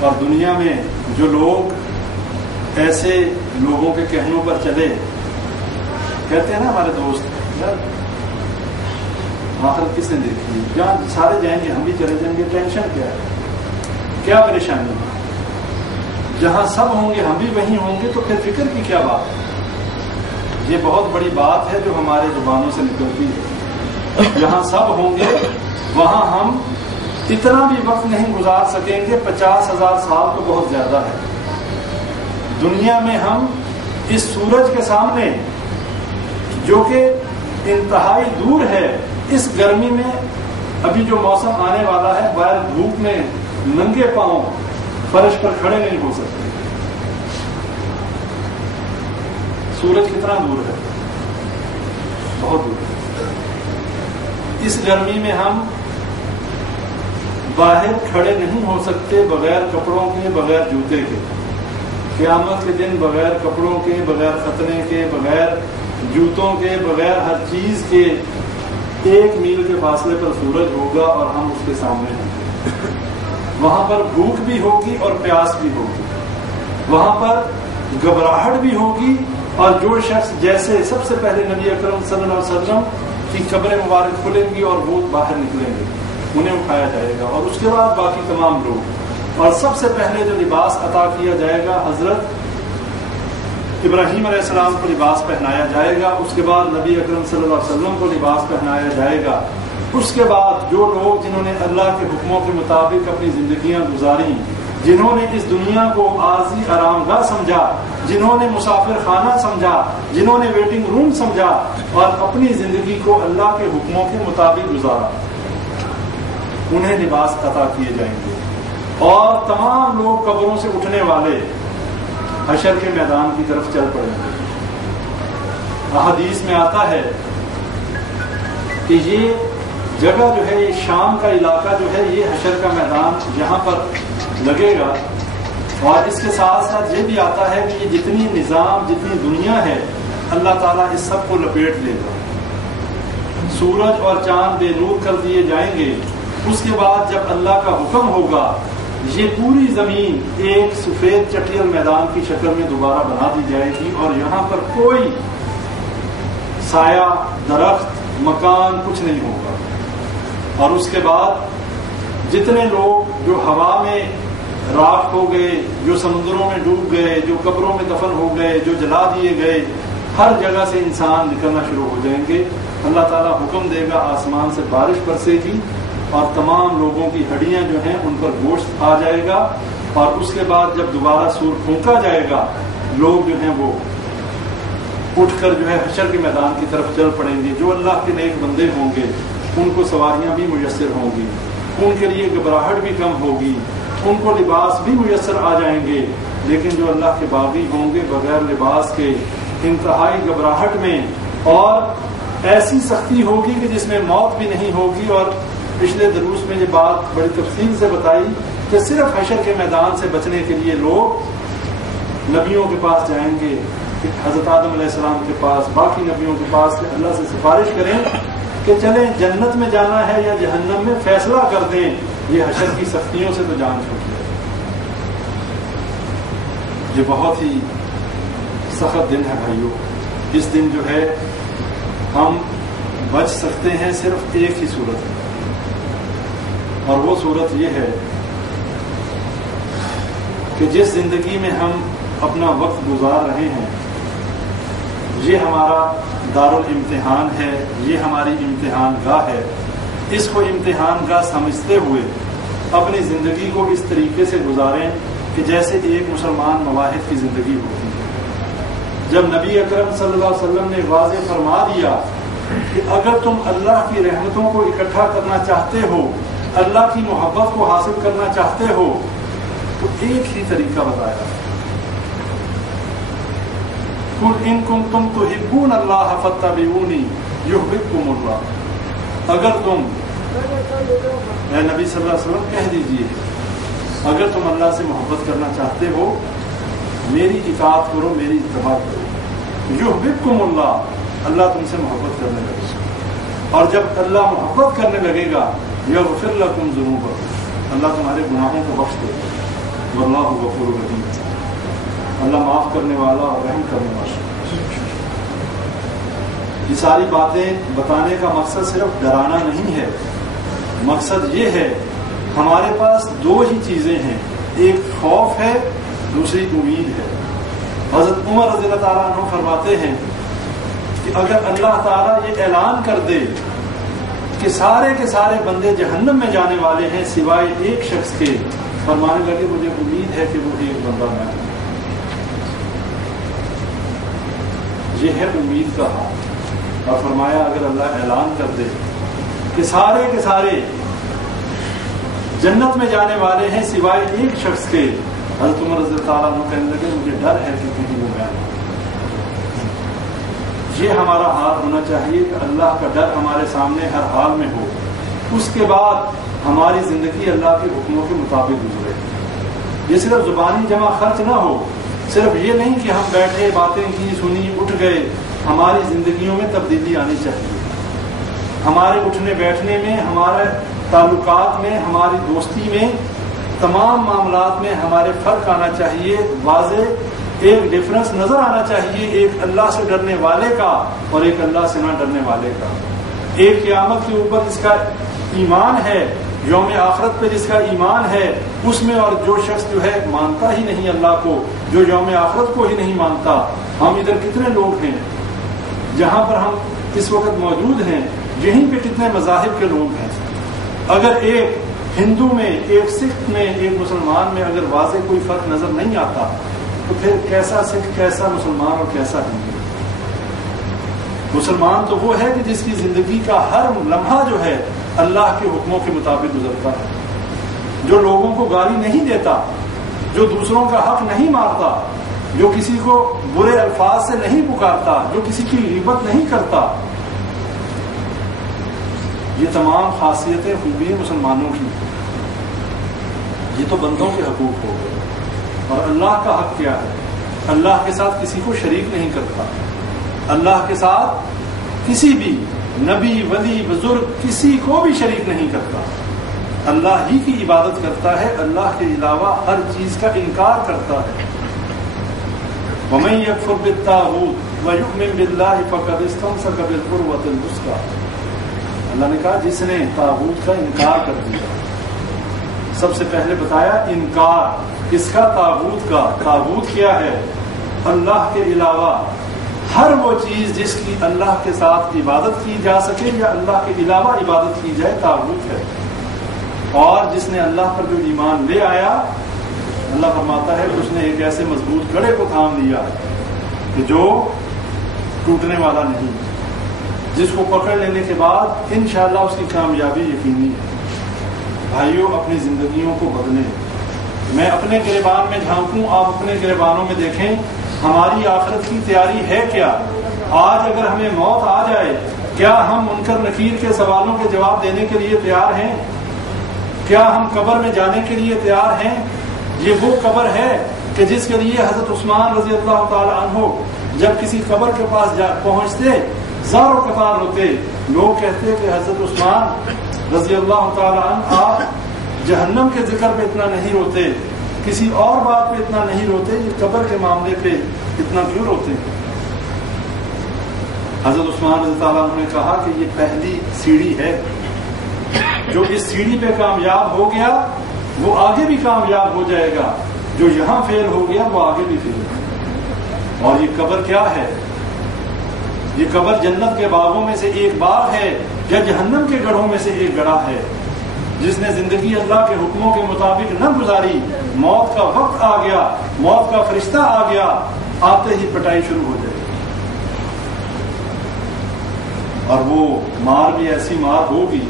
اور دنیا میں جو لوگ ایسے لوگوں کے کہنوں پر چلے، کہتے ہیں نا ہمارے دوست یار آخرت کس نے دیکھی، جہاں سارے جائیں گے ہم بھی چلے جائیں گے، ٹینشن کیا ہے، کیا پریشانی ہے، جہاں سب ہوں گے ہم بھی وہیں ہوں گے تو پھر فکر کی کیا بات ہے. یہ بہت بڑی بات ہے جو ہمارے زبانوں سے نکلتی ہے. جہاں سب ہوں گے وہاں ہم اتنا بھی وقت نہیں گزار سکیں گے، 50,000 سال تو بہت زیادہ ہے. دنیا میں ہم اس سورج کے سامنے جو کہ انتہائی دور ہے، اس گرمی میں ابھی جو موسم آنے والا ہے، باہر دھوپ میں ننگے پاؤں فرش پر کھڑے نہیں ہو سکتے. سورج کتنا دور ہے، بہت دور ہے. اس گرمی میں ہم باہر کھڑے نہیں ہو سکتے بغیر کپڑوں کے، بغیر جوتے کے. قیامت کے دن بغیر کپڑوں کے، بغیر ختنے کے، بغیر جوتوں کے، بغیر ہر چیز کے 1 میل کے فاصلے پر سورج ہوگا اور ہم اس کے سامنے ہوں گے. وہاں پر بھوک بھی ہوگی اور پیاس بھی ہوگی، وہاں پر گھبراہٹ بھی ہوگی، اور جو شخص جیسے سب سے پہلے نبی اکرم صلی اللہ علیہ وسلم کی قبریں مبارک کھلیں گی اور وہ باہر نکلیں گے، انہیں اٹھایا جائے گا، اور اس کے بعد باقی تمام لوگ. اور سب سے پہلے جو لباس عطا کیا جائے گا، حضرت ابراہیم علیہ السلام کو لباس پہنایا جائے گا، اس کے بعد نبی اکرم صلی اللہ علیہ وسلم کو لباس پہنایا جائے گا. اس کے بعد جو لوگ جنہوں نے اللہ کے حکموں کے مطابق اپنی زندگیاں گزاری، جنہوں نے اس دنیا کو عارضی آرام گاہ سمجھا، جنہوں نے مسافر خانہ سمجھا، جنہوں نے ویٹنگ روم سمجھا اور اپنی زندگی کو اللہ کے حکموں کے مطابق گزارا، انہیں لباس عطا کیے جائیں گے. اور تمام لوگ قبروں سے اٹھنے والے حشر کے میدان کی طرف چل پڑیں گے. احادیث میں آتا ہے کہ یہ جگہ جو ہے، یہ شام کا علاقہ جو ہے، یہ حشر کا میدان یہاں پر لگے گا. اور اس کے ساتھ ساتھ یہ بھی آتا ہے کہ یہ جتنی نظام، جتنی دنیا ہے، اللہ تعالیٰ اس سب کو لپیٹ لے گا. سورج اور چاند بے نور کر دیے جائیں گے، اس کے بعد جب اللہ کا حکم ہوگا یہ پوری زمین ایک سفید چٹیل میدان کی شکل میں دوبارہ بنا دی جائے گی، اور یہاں پر کوئی سایہ، درخت، مکان کچھ نہیں ہوگا. اور اس کے بعد جتنے لوگ جو ہوا میں راکھ ہو گئے، جو سمندروں میں ڈوب گئے، جو قبروں میں دفن ہو گئے، جو جلا دیے گئے، ہر جگہ سے انسان نکلنا شروع ہو جائیں گے. اللہ تعالیٰ حکم دے گا، آسمان سے بارش برسے گی اور تمام لوگوں کی ہڈیاں جو ہیں ان پر گوشت آ جائے گا. اور اس کے بعد جب دوبارہ سور پھونکا جائے گا، لوگ جو ہیں وہ اٹھ کر جو ہے حشر کے میدان کی طرف چل پڑیں گے. جو اللہ کے نیک بندے ہوں گے ان کو سواریاں بھی میسر ہوں گی، ان کے لیے گھبراہٹ بھی کم ہوگی، ان کو لباس بھی میسر آ جائیں گے. لیکن جو اللہ کے باغی ہوں گے بغیر لباس کے، انتہائی گھبراہٹ میں، اور ایسی سختی ہوگی کہ جس میں موت بھی نہیں ہوگی. اور پچھلے دروس میں یہ بات بڑی تفصیل سے بتائی کہ صرف حشر کے میدان سے بچنے کے لیے لوگ نبیوں کے پاس جائیں گے، حضرت آدم علیہ السلام کے پاس، باقی نبیوں کے پاس، کہ اللہ سے سفارش کریں کہ چلیں جنت میں جانا ہے یا جہنم میں، فیصلہ کر دیں، یہ حشر کی سختیوں سے تو جان چھوٹ جائے. یہ بہت ہی سخت دن ہے بھائیوں. اس دن جو ہے ہم بچ سکتے ہیں صرف ایک ہی صورت میں، اور وہ صورت یہ ہے کہ جس زندگی میں ہم اپنا وقت گزار رہے ہیں یہ ہمارا دارالامتحان ہے، یہ ہماری امتحان گاہ ہے. اس کو امتحان گاہ سمجھتے ہوئے اپنی زندگی کو اس طریقے سے گزاریں کہ جیسے ایک مسلمان مواحد کی زندگی ہوتی ہے. جب نبی اکرم صلی اللہ علیہ وسلم نے واضح فرما دیا کہ اگر تم اللہ کی رحمتوں کو اکٹھا کرنا چاہتے ہو، اللہ کی محبت کو حاصل کرنا چاہتے ہو، تو ایک ہی طریقہ بتایا، قل ان کنتم تحبون اللہ فاتبعونی یحببکم اللہ. اگر تم، اے نبی صلی اللہ علیہ وسلم کہہ دیجئے، اگر تم اللہ سے محبت کرنا چاہتے ہو میری اطاعت کرو، میری اتباع کرو، یحببکم اللہ، اللہ تم سے محبت کرنے لگے گا. اور جب اللہ محبت کرنے لگے گا یغفر لکم ذنوبکم، اللہ تمہارے گناہوں کو بخش دے گا. واللہ غفور رحیم، اللہ معاف کرنے والا اور رحم کرنے والا. یہ ساری باتیں بتانے کا مقصد صرف ڈرانا نہیں ہے، مقصد یہ ہے ہمارے پاس دو ہی چیزیں ہیں، ایک خوف ہے، دوسری امید ہے. حضرت عمر رضی اللہ تعالیٰ عنہ فرماتے ہیں کہ اگر اللہ تعالیٰ یہ اعلان کر دے کہ سارے کے سارے بندے جہنم میں جانے والے ہیں سوائے ایک شخص کے، فرمانے لگے مجھے امید ہے کہ وہ ایک بندہ میں ہوں. یہ ہے امید کا حال. اور فرمایا اگر اللہ اعلان کر دے کہ سارے کے سارے جنت میں جانے والے ہیں سوائے ایک شخص کے، حضرت عمر رضی اللہ عنہ کہنے لگے مجھے ڈر ہے کہ کہیں وہ میں ہوں. یہ ہمارا حال ہونا چاہیے کہ اللہ کا ڈر ہمارے سامنے ہر حال میں ہو. اس کے بعد ہماری زندگی اللہ کے حکموں کے مطابق گزرے. یہ صرف زبانی جمع خرچ نہ ہو، صرف یہ نہیں کہ ہم بیٹھے باتیں کی سنی اٹھ گئے. ہماری زندگیوں میں تبدیلی آنی چاہیے. ہمارے اٹھنے بیٹھنے میں، ہمارے تعلقات میں، ہماری دوستی میں، تمام معاملات میں ہمارے فرق آنا چاہیے. واضح ایک ڈفرنس نظر آنا چاہیے، ایک اللہ سے ڈرنے والے کا اور ایک اللہ سے نہ ڈرنے والے کا. ایک قیامت کے اوپر جس کا ایمان ہے، یوم آخرت پہ جس کا ایمان ہے، اس میں، اور جو شخص جو ہے مانتا ہی نہیں اللہ کو، جو یوم آخرت کو ہی نہیں مانتا. ہم ادھر کتنے لوگ ہیں جہاں پر ہم اس وقت موجود ہیں، یہیں پہ کتنے مذاہب کے لوگ ہیں. اگر ایک ہندو میں، ایک سکھ میں، ایک مسلمان میں اگر واضح کوئی فرق نظر نہیں آتا تو پھر کیسا سکھ، کیسا مسلمان اور کیسا ہندو؟ مسلمان تو وہ ہے کہ جس کی زندگی کا ہر لمحہ جو ہے اللہ کے حکموں کے مطابق گزرتا ہے، جو لوگوں کو گالی نہیں دیتا، جو دوسروں کا حق نہیں مارتا، جو کسی کو برے الفاظ سے نہیں پکارتا، جو کسی کی غیبت نہیں کرتا. یہ تمام خاصیتیں خوبی مسلمانوں کی. یہ تو بندوں کے حقوق ہو گئے. اور اللہ کا حق کیا ہے؟ اللہ کے ساتھ کسی کو شریک نہیں کرتا. اللہ کے ساتھ کسی بھی نبی ولی بزرگ کسی کو بھی شریک نہیں کرتا، اللہ ہی کی عبادت کرتا ہے، اللہ کے علاوہ ہر چیز کا انکار کرتا ہے۔ وَمَن يَكْفُرْ بِالطَّاغُوتِ وَيُؤْمِن بِاللَّهِ فَقَدِ اسْتَمْسَكَ بِالْعُرْوَةِ الْوُثْقَىٰ۔ اللہ نے کہا جس نے طاغوت کا انکار کر دیا، سب سے پہلے بتایا انکار اس کا طاغوت کا۔ طاغوت کیا ہے؟ اللہ کے علاوہ ہر وہ چیز جس کی اللہ کے ساتھ عبادت کی جا سکے یا اللہ کے علاوہ عبادت کی جائے، طاغوت ہے۔ اور جس نے اللہ پر جو ایمان لے آیا، اللہ فرماتا ہے کہ اس نے ایک ایسے مضبوط گڑھے کو تھام لیا کہ جو ٹوٹنے والا نہیں، جس کو پکڑ لینے کے بعد انشاءاللہ اس کی کامیابی یقینی ہے۔ بھائیوں، اپنی زندگیوں کو بدلیں۔ میں اپنے گریبان میں جھانکوں، آپ اپنے گریبانوں میں دیکھیں، ہماری آخرت کی تیاری ہے کیا؟ آج اگر ہمیں موت آ جائے، کیا ہم منکر نکیر کے سوالوں کے جواب دینے کے لیے تیار ہیں؟ کیا ہم قبر میں جانے کے لیے تیار ہیں؟ یہ وہ قبر ہے کہ جس کے لیے حضرت عثمان رضی اللہ تعالی عنہ جب کسی قبر کے پاس پہنچتے زار و قطار ہوتے، لوگ کہتے کہ حضرت عثمان رضی اللہ تعالی عنہ آپ جہنم کے ذکر پہ اتنا نہیں روتے، کسی اور بات پہ اتنا نہیں روتے، یہ قبر کے معاملے پہ اتنا کیوں روتے؟ حضرت عثمان رضی اللہ عنہ نے کہا کہ یہ پہلی سیڑھی ہے، جو اس سیڑھی پہ کامیاب ہو گیا وہ آگے بھی کامیاب ہو جائے گا، جو یہاں فیل ہو گیا وہ آگے بھی فیل ہو گیا۔ اور یہ قبر کیا ہے؟ یہ قبر جنت کے باغوں میں سے ایک باغ ہے یا جہنم کے گڑھوں میں سے ایک گڑھا ہے؟ جس نے زندگی اللہ کے حکموں کے مطابق نہ گزاری، موت کا وقت آ گیا، موت کا فرشتہ آ گیا، آتے ہی پٹائی شروع ہو جائے گی، اور وہ مار بھی ایسی مار ہوگی۔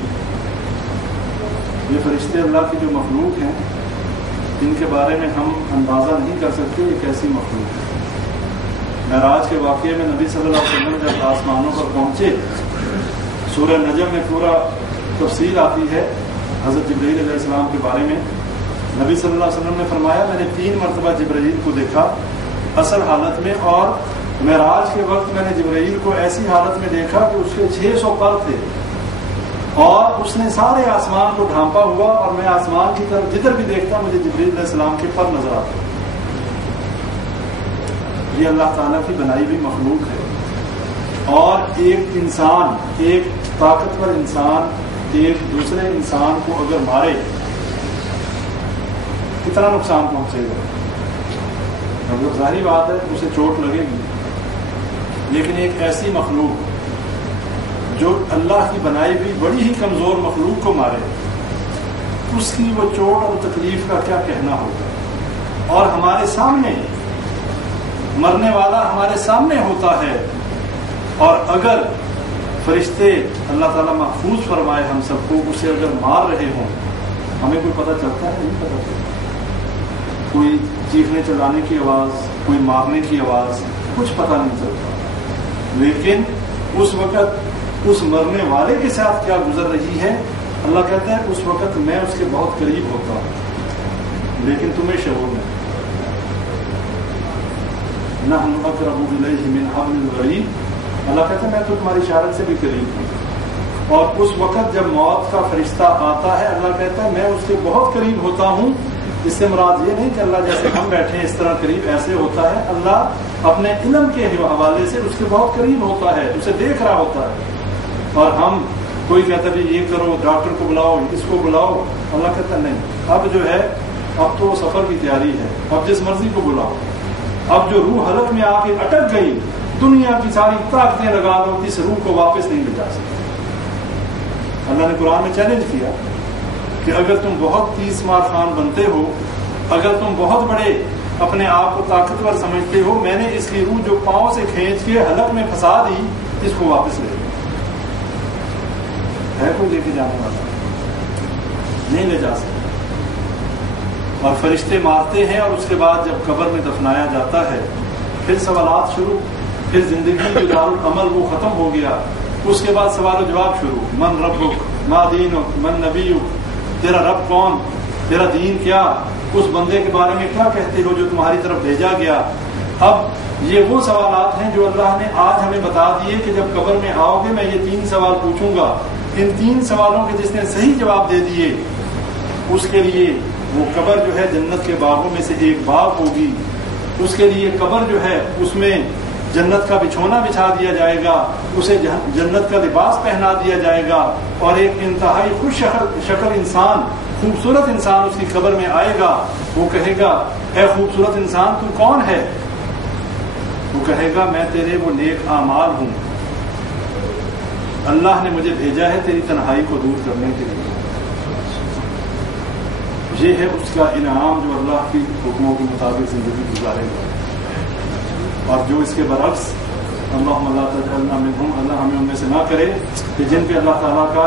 یہ فرشتے اللہ کی جو مخلوق ہیں، ان کے بارے میں ہم اندازہ نہیں کر سکتے یہ کیسی مخلوق ہے۔ معراج کے واقعے میں نبی صلی اللہ علیہ وسلم جب آسمانوں پر پہنچے، سورہ نجم میں پورا تفصیل آتی ہے حضرت جبرائیل علیہ السلام کے بارے میں۔ نبی صلی اللہ علیہ وسلم نے فرمایا میں نے 3 مرتبہ جبرائیل کو دیکھا اصل حالت میں، اور معراج کے وقت میں نے جبرائیل کو ایسی حالت میں دیکھا کہ اس کے 600 پر تھے، اور اس نے سارے آسمان کو ڈھانپا ہوا، اور میں آسمان کی طرف جدھر بھی دیکھتا مجھے جبرائیل علیہ السلام کے پر نظر آتے۔ یہ اللہ تعالیٰ کی بنائی ہوئی مخلوق ہے، اور ایک انسان، ایک طاقتور انسان ایک دوسرے انسان کو اگر مارے کتنا نقصان پہنچے گا؟ مطلب ظاہری بات ہے اسے چوٹ لگے گی، لیکن ایک ایسی مخلوق جو اللہ کی بنائی ہوئی بڑی ہی کمزور مخلوق کو مارے، اس کی وہ چوٹ اور تکلیف کا کیا کہنا ہوگا؟ اور ہمارے سامنے مرنے والا ہمارے سامنے ہوتا ہے، اور اگر فرشتے اللہ تعالیٰ محفوظ فرمائے ہم سب کو، اسے اگر مار رہے ہوں، ہمیں کوئی پتہ چلتا ہے؟ نہیں پتہ چلتا۔ کوئی چیخنے چلانے کی آواز، کوئی مارنے کی آواز، کچھ پتہ نہیں چلتا۔ لیکن اس وقت اس مرنے والے کے ساتھ کیا گزر رہی ہے، اللہ کہتا ہے اس وقت میں اس کے بہت قریب ہوتا ہوں، لیکن تمہیں شعور نہیں۔ نحن اقرب الیہ من حبل الورید، اللہ کہتا ہے میں تو تمہاری اشارت سے بھی قریب ہوں۔ اور اس وقت جب موت کا فرشتہ آتا ہے، اللہ کہتا ہے میں اس کے بہت قریب ہوتا ہوں۔ اس سے مراد یہ نہیں کہ اللہ جیسے ہم بیٹھے ہیں اس طرح قریب ایسے ہوتا ہے، اللہ اپنے علم کے حوالے سے اس کے بہت قریب ہوتا ہے، اسے دیکھ رہا ہوتا ہے۔ اور ہم کوئی کہتا ہے یہ کرو، ڈاکٹر کو بلاؤ، اس کو بلاؤ، اللہ کہتا ہے نہیں، اب جو ہے اب تو سفر کی تیاری ہے، اب جس مرضی کو بلاؤ۔ اب جو روح حلق میں آ کے اٹک گئی، دنیا کی ساری طاقتیں لگا دو، اس روح کو واپس نہیں لے جا سکتے۔ اللہ نے قرآن میں چیلنج کیا کہ اگر تم بہت تیز مار خان بنتے ہو، اگر تم بہت بڑے اپنے آپ کو طاقتور سمجھتے ہو، میں نے اس کی روح جو پاؤں سے کھینچ کے حلق میں پھنسا دی، اس کو واپس لے لو۔ ہے کوئی لے کے جانے والا؟ نہیں لے جا سکتا۔ اور فرشتے مارتے ہیں، اور اس کے بعد جب قبر میں دفنایا جاتا ہے، پھر سوالات شروع، پھر زندگی جو دارالعمل وہ ختم ہو گیا، اس کے بعد سوال و جواب شروع۔ من ربک، ما دینک، من نبیک، تیرا رب کون، تیرا دین کیا، اس بندے کے بارے میں کیا کہتے ہو جو تمہاری طرف بھیجا گیا۔ اب یہ وہ سوالات ہیں جو اللہ نے آج ہمیں بتا دیے کہ جب قبر میں آؤ گے میں یہ 3 سوال پوچھوں گا. ان 3 سوالوں کے جس نے صحیح جواب دے دیے اس کے لیے وہ قبر جو ہے جنت کے باغوں میں سے ایک باغ ہوگی. اس کے لیے قبر جو ہے اس میں جنت کا بچھونا بچھا دیا جائے گا, اسے جنت کا لباس پہنا دیا جائے گا, اور ایک انتہائی خوش شکل انسان, خوبصورت انسان اس کی قبر میں آئے گا. وہ کہے گا اے خوبصورت انسان تو کون ہے؟ وہ کہے گا میں تیرے وہ نیک اعمال ہوں, اللہ نے مجھے بھیجا ہے تیری تنہائی کو دور کرنے کے لیے. یہ ہے اس کا انعام جو اللہ کی حکموں کے مطابق زندگی گزارے گا. اور جو اس کے برعکس اللہم لا تجعلنا منہم, اللہ ہمیں ان میں سے نہ کرے کہ جن پہ اللہ تعالیٰ کا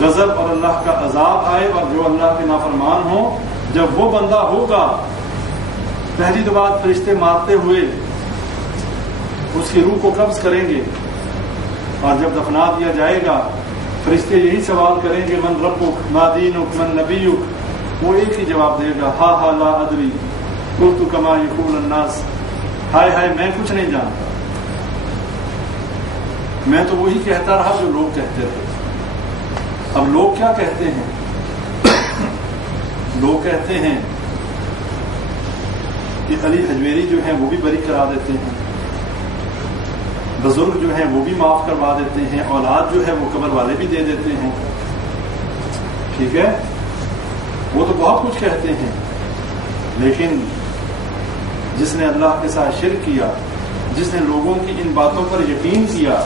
غضب اور اللہ کا عذاب آئے اور جو اللہ کے نافرمان ہوں. جب وہ بندہ ہوگا پہلی تو بات فرشتے مارتے ہوئے اس کی روح کو قبض کریں گے, اور جب دفنا دیا جائے گا فرشتے یہی سوال کریں گے من ربک ما دینک من نبیک. وہ ایک ہی جواب دے گا ہا ہا لا ادری قلت کما یقول الناس, ہائے ہائے میں کچھ نہیں جانتا, میں تو وہی کہتا رہا جو لوگ کہتے تھے. اب لوگ کیا کہتے ہیں؟ لوگ کہتے ہیں کہ علی حجویری جو ہیں وہ بھی بری کرا دیتے ہیں, بزرگ جو ہیں وہ بھی معاف کروا دیتے ہیں, اولاد جو ہے وہ قبر والے بھی دے دیتے ہیں. ٹھیک ہے, وہ تو بہت کچھ کہتے ہیں, لیکن جس نے اللہ کے ساتھ شرک کیا, جس نے لوگوں کی ان باتوں پر یقین کیا,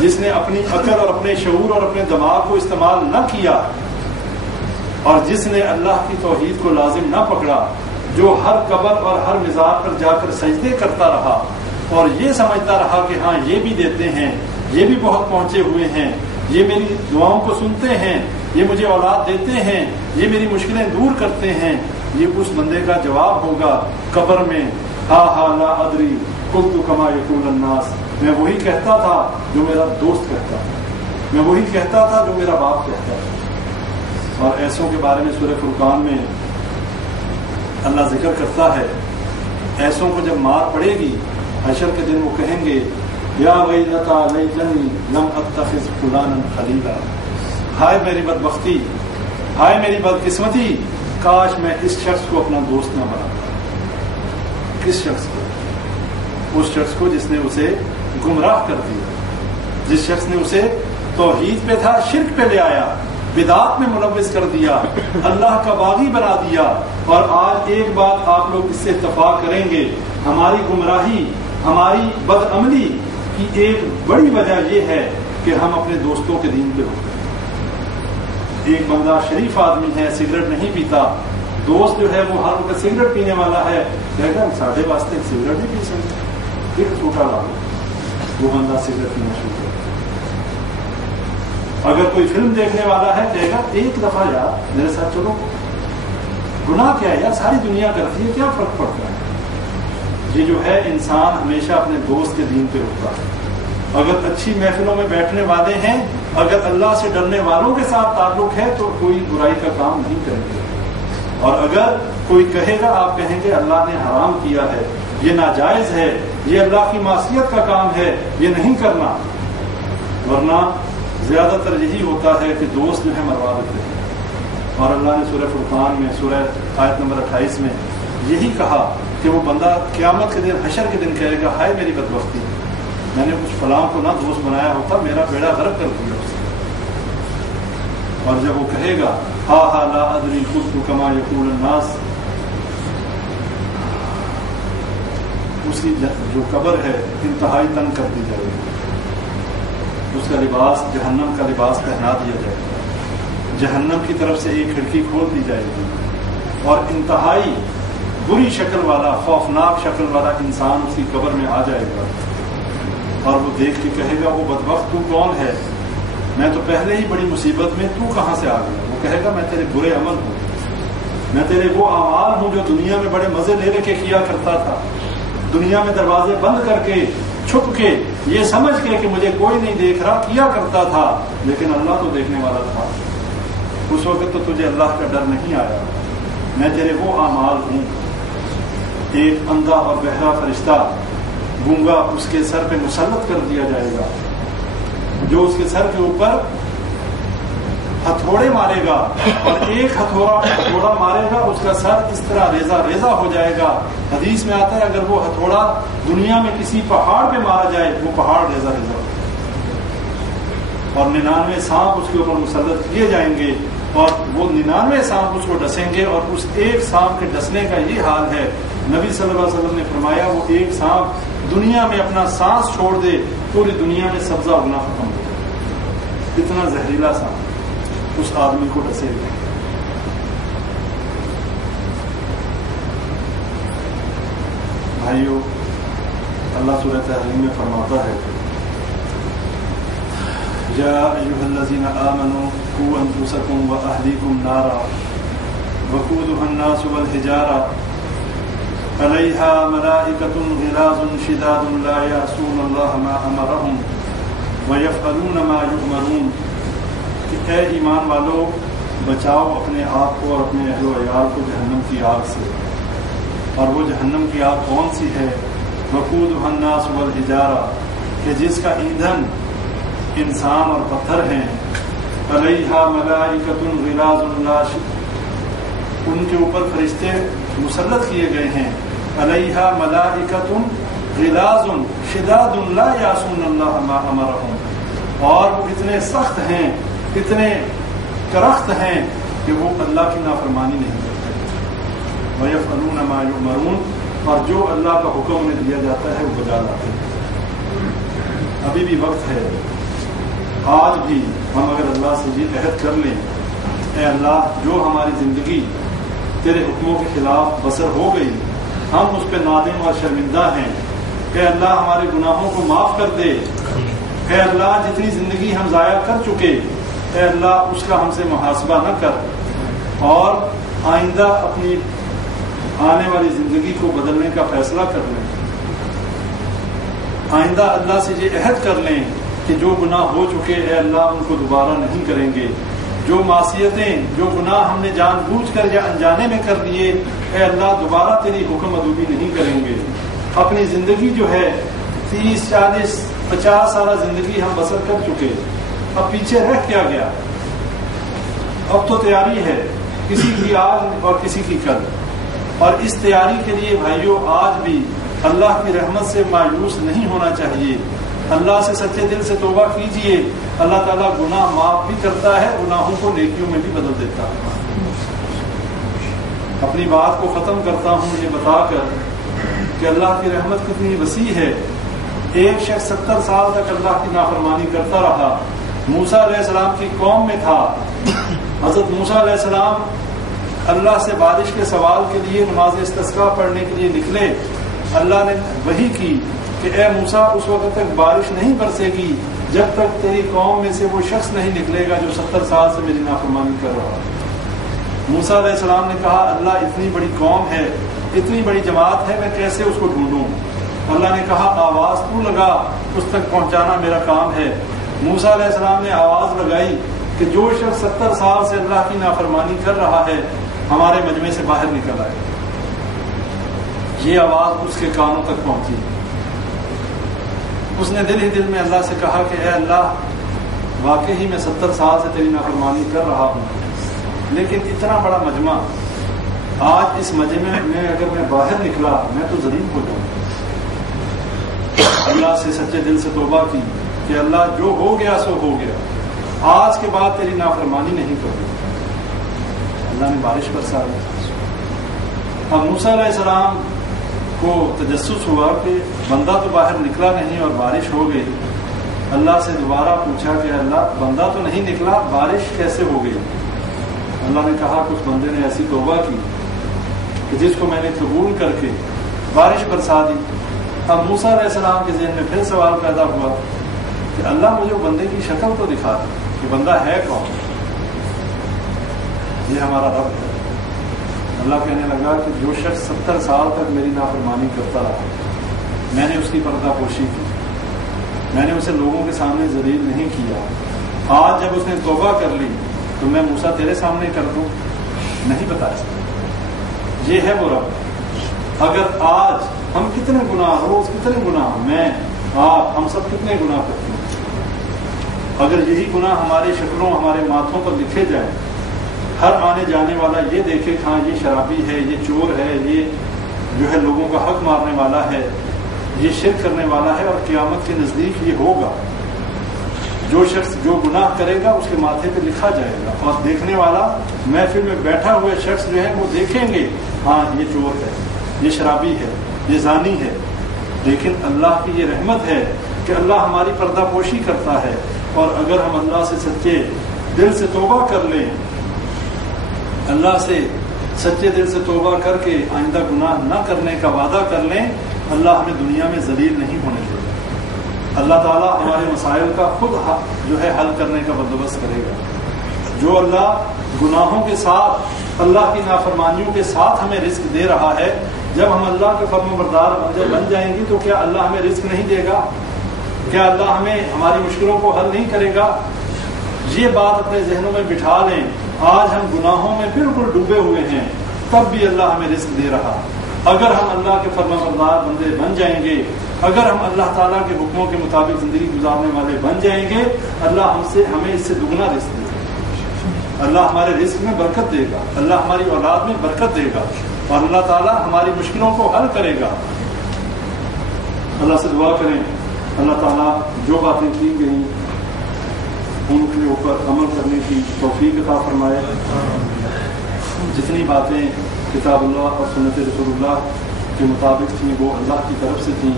جس نے اپنی عقل اور اپنے شعور اور اپنے دماغ کو استعمال نہ کیا, اور جس نے اللہ کی توحید کو لازم نہ پکڑا, جو ہر قبر اور ہر مزار پر جا کر سجدے کرتا رہا اور یہ سمجھتا رہا کہ ہاں یہ بھی دیتے ہیں, یہ بھی بہت پہنچے ہوئے ہیں, یہ میری دعاؤں کو سنتے ہیں, یہ مجھے اولاد دیتے ہیں, یہ میری مشکلیں دور کرتے ہیں, یہ اس بندے کا جواب ہوگا قبر میں ہا ہا لا ادری قلت کما یقول الناس. میں وہی کہتا تھا جو میرا دوست کہتا تھا, میں وہی کہتا تھا جو میرا باپ کہتا تھا. اور ایسوں کے بارے میں سورہ فرقان میں اللہ ذکر کرتا ہے, ایسوں کو جب مار پڑے گی حشر کے دن وہ کہیں گے یا ویلتا لیتنی لم اتخذ فلانا خلیلا, ہائے میری بدبختی, ہائے میری بدقسمتی, کاش میں اس شخص کو اپنا دوست نہ بناتا. کس شخص کو؟ اس شخص کو جس نے اسے گمراہ کر دیا, جس شخص نے اسے توحید پہ تھا شرک پہ لے آیا, بدعات میں ملوث کر دیا, اللہ کا باغی بنا دیا. اور آج ایک بات آپ لوگ اس سے اتفاق کریں گے, ہماری گمراہی, ہماری بدعملی کی ایک بڑی وجہ یہ ہے کہ ہم اپنے دوستوں کے دین پہ ہوتے ہیں. ایک بندہ شریف آدمی ہے, سگریٹ نہیں پیتا, دوست جو ہے وہ ہر وقت سگریٹ پینے والا ہے, کہے گا ساڑھے واسطے سگریٹ نہیں پی سکتے, پھر چھوٹا لا وہ بندہ سگریٹ پینا شروع کر. اگر کوئی فلم دیکھنے والا ہے کہے گا ایک دفعہ یار میرے ساتھ چلو, گناہ کیا ہے یار, ساری دنیا کرتی ہے, کیا فرق پڑتا ہے. یہ جو ہے انسان ہمیشہ اپنے دوست کے دین پہ ہوتا ہے. اگر اچھی محفلوں میں بیٹھنے والے ہیں, اگر اللہ سے ڈرنے والوں کے ساتھ تعلق ہے تو کوئی برائی کا کام نہیں کریں گے. اور اگر کوئی کہے گا آپ کہیں گے اللہ نے حرام کیا ہے, یہ ناجائز ہے, یہ اللہ کی معصیت کا کام ہے, یہ نہیں کرنا. ورنہ زیادہ تر یہی ہوتا ہے کہ دوست جو ہے مروا دیتے ہیں. اور اللہ نے سورہ فرقان میں سورہ آیت نمبر 28 میں یہی کہا کہ وہ بندہ قیامت کے دن, حشر کے دن کہے گا ہائے میری بدبختی, میں نے کچھ فلاں کو نہ دوست بنایا ہوتا, میرا بیڑا غرق کر دیا اس نے. اور جب وہ کہے گا ہا ہا لا ادری قلت کما یقول الناس, اس کی جو قبر ہے انتہائی تنگ کر دی جائے گی, اس کا لباس جہنم کا لباس پہنا دیا جائے گا, جہنم کی طرف سے ایک کھڑکی کھول دی جائے گی, اور انتہائی بری شکل والا, خوفناک شکل والا انسان اس کی قبر میں آ جائے گا. اور وہ دیکھ کے کہے گا وہ بدبخت تو کون ہے, میں تو پہلے ہی بڑی مصیبت میں, تو کہاں سے آ گیا. وہ کہے گا میں تیرے برے عمل ہوں, میں تیرے وہ اعمال ہوں جو دنیا میں بڑے مزے لے کے کیا کرتا تھا, دنیا میں دروازے بند کر کے, چھپ کے, یہ سمجھ کے کہ مجھے کوئی نہیں دیکھ رہا کیا کرتا تھا, لیکن اللہ تو دیکھنے والا تھا. اس وقت تو تجھے اللہ کا ڈر نہیں آیا, میں تیرے وہ اعمال ہوں. ایک اندھا اور بہرا فرشتہ گونگا اس کے سر پہ مسلط کر دیا جائے گا، جو اس کے سر کے اوپر ہتھوڑے مارے گا، اور ایک ہتھوڑا مارے گا اس کا سر اس طرح ریزہ ریزہ ہو جائے گا۔ حدیث میں آتا ہے اگر وہ ہتھوڑا دنیا میں کسی پہاڑ پہ مارا جائے وہ پہاڑ ریزہ ریزہ ہو، اور 99 سانپ اس کے اوپر مسلط کیے جائیں گے، اور وہ 99 سانپ اس کو ڈسیں گے، اور اس ایک سانپ کے ڈسنے کا یہ حال ہے، نبی صلی اللہ علیہ وسلم نے فرمایا وہ ایک سانپ دنیا میں اپنا سانس چھوڑ دے پوری دنیا میں سبزہ اگنا ختم ہو جائے، اتنا زہریلا سانپ اس آدمی کو ڈسے گا۔ بھائیو، اللہ سورہ تحریم میں فرماتا ہے یا ایھا الذین آمنوا قوا انفسکم واہلیکم نارا وقودها الناس والحجارہ علیہا ملائکۃ غلاظ شداد لا یعصون اللہ ما امرہم ویفعلون ما یؤمرون، کہ اے ایمان والو بچاؤ اپنے آپ کو اور اپنے اہل و عیال کو جہنم کی آگ سے، اور وہ جہنم کی آگ کون سی ہے؟ وقودها الناس والحجارہ، کہ جس کا ایندھن انسان اور پتھر ہیں، علیہا ملائکۃ غلاظ ان کے اوپر فرشتے مسلط کیے گئے ہیں، علیہا ملائکۃ غلاظ شداد لا یعصون اللہ ما امرہم، اور وہ اتنے سخت ہیں، اتنے کرخت ہیں کہ وہ اللہ کی نافرمانی نہیں کرتے، وَيَفْعَلُونَ مَا يُؤْمَرُونَ، اور جو اللہ کا حکم انہیں دیا جاتا ہے وہ بجا لاتے ہیں۔ ابھی بھی وقت ہے، آج بھی ہم اگر اللہ سے یہ عہد کر لیں، اے اللہ جو ہماری زندگی تیرے حکموں کے خلاف بسر ہو گئی ہم اس پہ نادم اور شرمندہ ہیں، اے اللہ ہمارے گناہوں کو معاف کر دے، اے اللہ جتنی زندگی ہم ضائع کر چکے اے اللہ اس کا ہم سے محاسبہ نہ کر، اور آئندہ اپنی آنے والی زندگی کو بدلنے کا فیصلہ کر لیں۔ آئندہ اللہ سے یہ عہد کر لیں کہ جو گناہ ہو چکے اے اللہ ان کو دوبارہ نہیں کریں گے، جو معصیتیں جو گناہ ہم نے جان بوجھ کر یا انجانے میں کر دیے اے اللہ دوبارہ تیری حکم ادوبی نہیں کریں گے۔ اپنی زندگی جو ہے 30 40 50 سالہ زندگی ہم بسر کر چکے، اب پیچھے رہ کیا گیا؟ اب تو تیاری ہے، کسی کی آج اور کسی کی کل، اور اس تیاری کے لیے بھائیوں آج بھی اللہ کی رحمت سے مایوس نہیں ہونا چاہیے۔ اللہ سے سچے دل سے توبہ کیجئے، اللہ تعالیٰ گناہ معاف بھی کرتا ہے، گناہوں کو نیکیوں میں بھی بدل دیتا ہے۔ اپنی بات کو ختم کرتا ہوں یہ بتا کر کہ اللہ کی رحمت کتنی وسیع ہے۔ ایک شخص 70 سال تک اللہ کی نافرمانی کرتا رہا، موسیٰ علیہ السلام کی قوم میں تھا۔ حضرت موسیٰ علیہ السلام اللہ سے بارش کے سوال کے لیے نماز استسقاء پڑھنے کے لیے نکلے، اللہ نے وحی کی کہ اے موسیٰ اس وقت تک بارش نہیں برسے گی جب تک تیری قوم میں سے وہ شخص نہیں نکلے گا جو 70 سال سے میری نافرمانی کر رہا ہے۔ موسیٰ علیہ السلام نے کہا اللہ اتنی بڑی قوم ہے، اتنی بڑی جماعت ہے، میں کیسے اس کو ڈھونڈوں؟ اللہ نے کہا آواز تو لگا، اس تک پہنچانا میرا کام ہے۔ موسیٰ علیہ السلام نے آواز لگائی کہ جو شخص 70 سال سے اللہ کی نافرمانی کر رہا ہے ہمارے مجمع سے باہر نکل آئے۔ یہ آواز اس کے کانوں تک پہنچی، اس نے دل ہی دل میں اللہ سے کہا کہ اے اللہ واقعی میں 70 سال سے تیری نافرمانی کر رہا ہوں، لیکن اتنا بڑا مجمع، آج اس مجمع میں اگر میں باہر نکلا میں تو ذلیل ہو جاؤں۔ اللہ سے سچے دل سے توبہ کی کہ اللہ جو ہو گیا سو ہو گیا، آج کے بعد تیری نافرمانی نہیں کروں۔ اللہ نے بارش برسا دی۔ اب موسیٰ علیہ السلام کو تجسس ہوا کہ بندہ تو باہر نکلا نہیں اور بارش ہو گئی۔ اللہ سے دوبارہ پوچھا کہ اللہ بندہ تو نہیں نکلا، بارش کیسے ہو گئی؟ اللہ نے کہا کچھ بندے نے ایسی توبہ کی کہ جس کو میں نے قبول کر کے بارش برسا دی۔ اب موسیٰ علیہ السلام کے ذہن میں پھر سوال پیدا ہوا کہ اللہ مجھے بندے کی شکل تو دکھا کہ بندہ ہے کون؟ یہ ہمارا رب ہے۔ اللہ کہنے لگا کہ جو شخص 70 سال تک میری نافرمانی کرتا رہا، میں نے اس کی پردہ پوشی کی، میں نے اسے لوگوں کے سامنے ذلیل نہیں کیا۔ آج جب اس نے توبہ کر لی تو میں موسیٰ تیرے سامنے کر دوں؟ نہیں بتا سکتا۔ یہ ہے وہ رب اگر آج ہم کتنے گناہ، روز کتنے گناہ، میں آپ ہم سب کتنے گناہ کرتے ہیں، اگر یہی گناہ ہماری شکلوں ہمارے ماتھوں پر لکھے جائیں، ہر آنے جانے والا یہ دیکھے ہاں یہ شرابی ہے، یہ چور ہے، یہ جو ہے لوگوں کا حق مارنے والا ہے، یہ شرک کرنے والا ہے، اور قیامت کے نزدیک یہ ہوگا، جو شخص جو گناہ کرے گا اس کے ماتھے پہ لکھا جائے گا، اور دیکھنے والا محفل میں بیٹھا ہوئے شخص جو ہے وہ دیکھیں گے ہاں یہ چور ہے، یہ شرابی ہے، یہ زانی ہے۔ لیکن اللہ کی یہ رحمت ہے کہ اللہ ہماری پردہ پوشی کرتا ہے، اور اگر ہم اللہ سے سچے دل سے توبہ کر لیں، اللہ سے سچے دل سے توبہ کر کے آئندہ گناہ نہ کرنے کا وعدہ کر لیں، اللہ ہمیں دنیا میں ذلیل نہیں ہونے دے گا۔ اللہ تعالیٰ ہمارے مسائل کا خود جو ہے حل کرنے کا بندوبست کرے گا۔ جو اللہ گناہوں کے ساتھ، اللہ کی نافرمانیوں کے ساتھ ہمیں رزق دے رہا ہے، جب ہم اللہ کے فرمان بردار بن جائیں گے تو کیا اللہ ہمیں رزق نہیں دے گا؟ کیا اللہ ہمیں ہماری مشکلوں کو حل نہیں کرے گا؟ یہ بات اپنے ذہنوں میں بٹھا لیں۔ آج ہم گناہوں میں بالکل ڈوبے ہوئے ہیں، تب بھی اللہ ہمیں رزق دے رہا۔ اگر ہم اللہ کے فرمان بردار بندے بن جائیں گے، اگر ہم اللہ تعالیٰ کے حکموں کے مطابق زندگی گزارنے والے بن جائیں گے، اللہ ہمیں اس سے دگنا رزق دے گا، اللہ ہمارے رزق میں برکت دے گا، اللہ ہماری اولاد میں برکت دے گا، اور اللہ تعالیٰ ہماری مشکلوں کو حل کرے گا۔ اللہ سے دعا کریں اللہ تعالیٰ جو باتیں کی گئیں ان کے اوپر عمل کرنے کی توفیق عطا فرمائے۔ جتنی باتیں کتاب اللہ اور سنت رسول اللہ کے مطابق تھیں وہ اللہ کی طرف سے تھیں،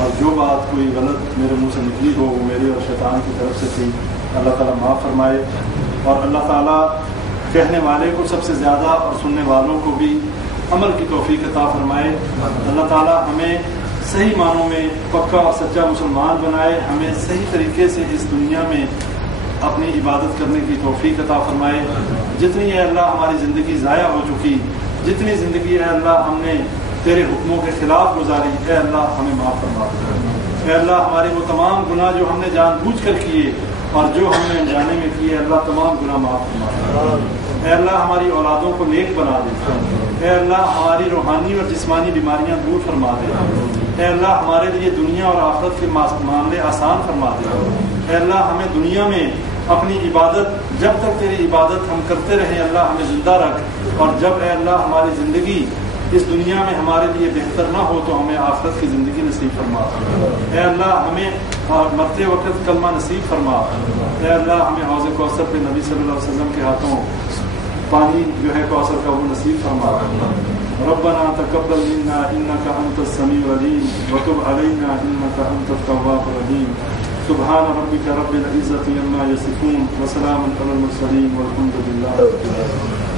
اور جو بات کوئی غلط میرے منہ سے نکلی ہو وہ میرے اور شیطان کی طرف سے تھی، اللہ تعالیٰ معاف فرمائے، اور اللہ تعالیٰ کہنے والے کو سب سے زیادہ اور سننے والوں کو بھی عمل کی توفیق عطا فرمائے۔ اللہ تعالیٰ ہمیں صحیح معنوں میں پکا اور سچا مسلمان بنائے، ہمیں صحیح طریقے سے اس دنیا میں اپنی عبادت کرنے کی توفیق عطا فرمائے۔ جتنی اے اللہ ہماری زندگی ضائع ہو چکی، جتنی زندگی اے اللہ ہم نے تیرے حکموں کے خلاف گزاری، اے اللہ ہمیں معاف فرما۔ اے اللہ ہمارے وہ تمام گناہ جو ہم نے جان بوجھ کر کیے اور جو ہم نے انجانے میں کیے، اللہ تمام گناہ معاف فرما۔ اے اللہ ہماری اولادوں کو نیک بنا دے، اے اللہ ہماری روحانی اور جسمانی بیماریاں دور فرما دے، اے اللہ ہمارے لیے دنیا اور آخرت کے معاملے آسان فرما دے، اے اللہ ہمیں دنیا میں اپنی عبادت، جب تک تیری عبادت ہم کرتے رہیں اللہ ہمیں زندہ رکھ، اور جب اے اللہ ہماری زندگی اس دنیا میں ہمارے لیے بہتر نہ ہو تو ہمیں آخرت کی زندگی نصیب فرما، اے اللہ ہمیں مرتے وقت کلمہ نصیب فرما، اے اللہ ہمیں حوض کوثر پہ نبی صلی اللہ علیہ وسلم کے ہاتھوں پانی جو ہے کوثر کا وہ نصیب فرما۔ ربنا تقبل منا انك انت السميع العليم وتب علينا انك انت التواب الرحيم۔ سبحان ربك رب العزة عما يصفون وسلام على المرسلين والحمد لله رب العالمين۔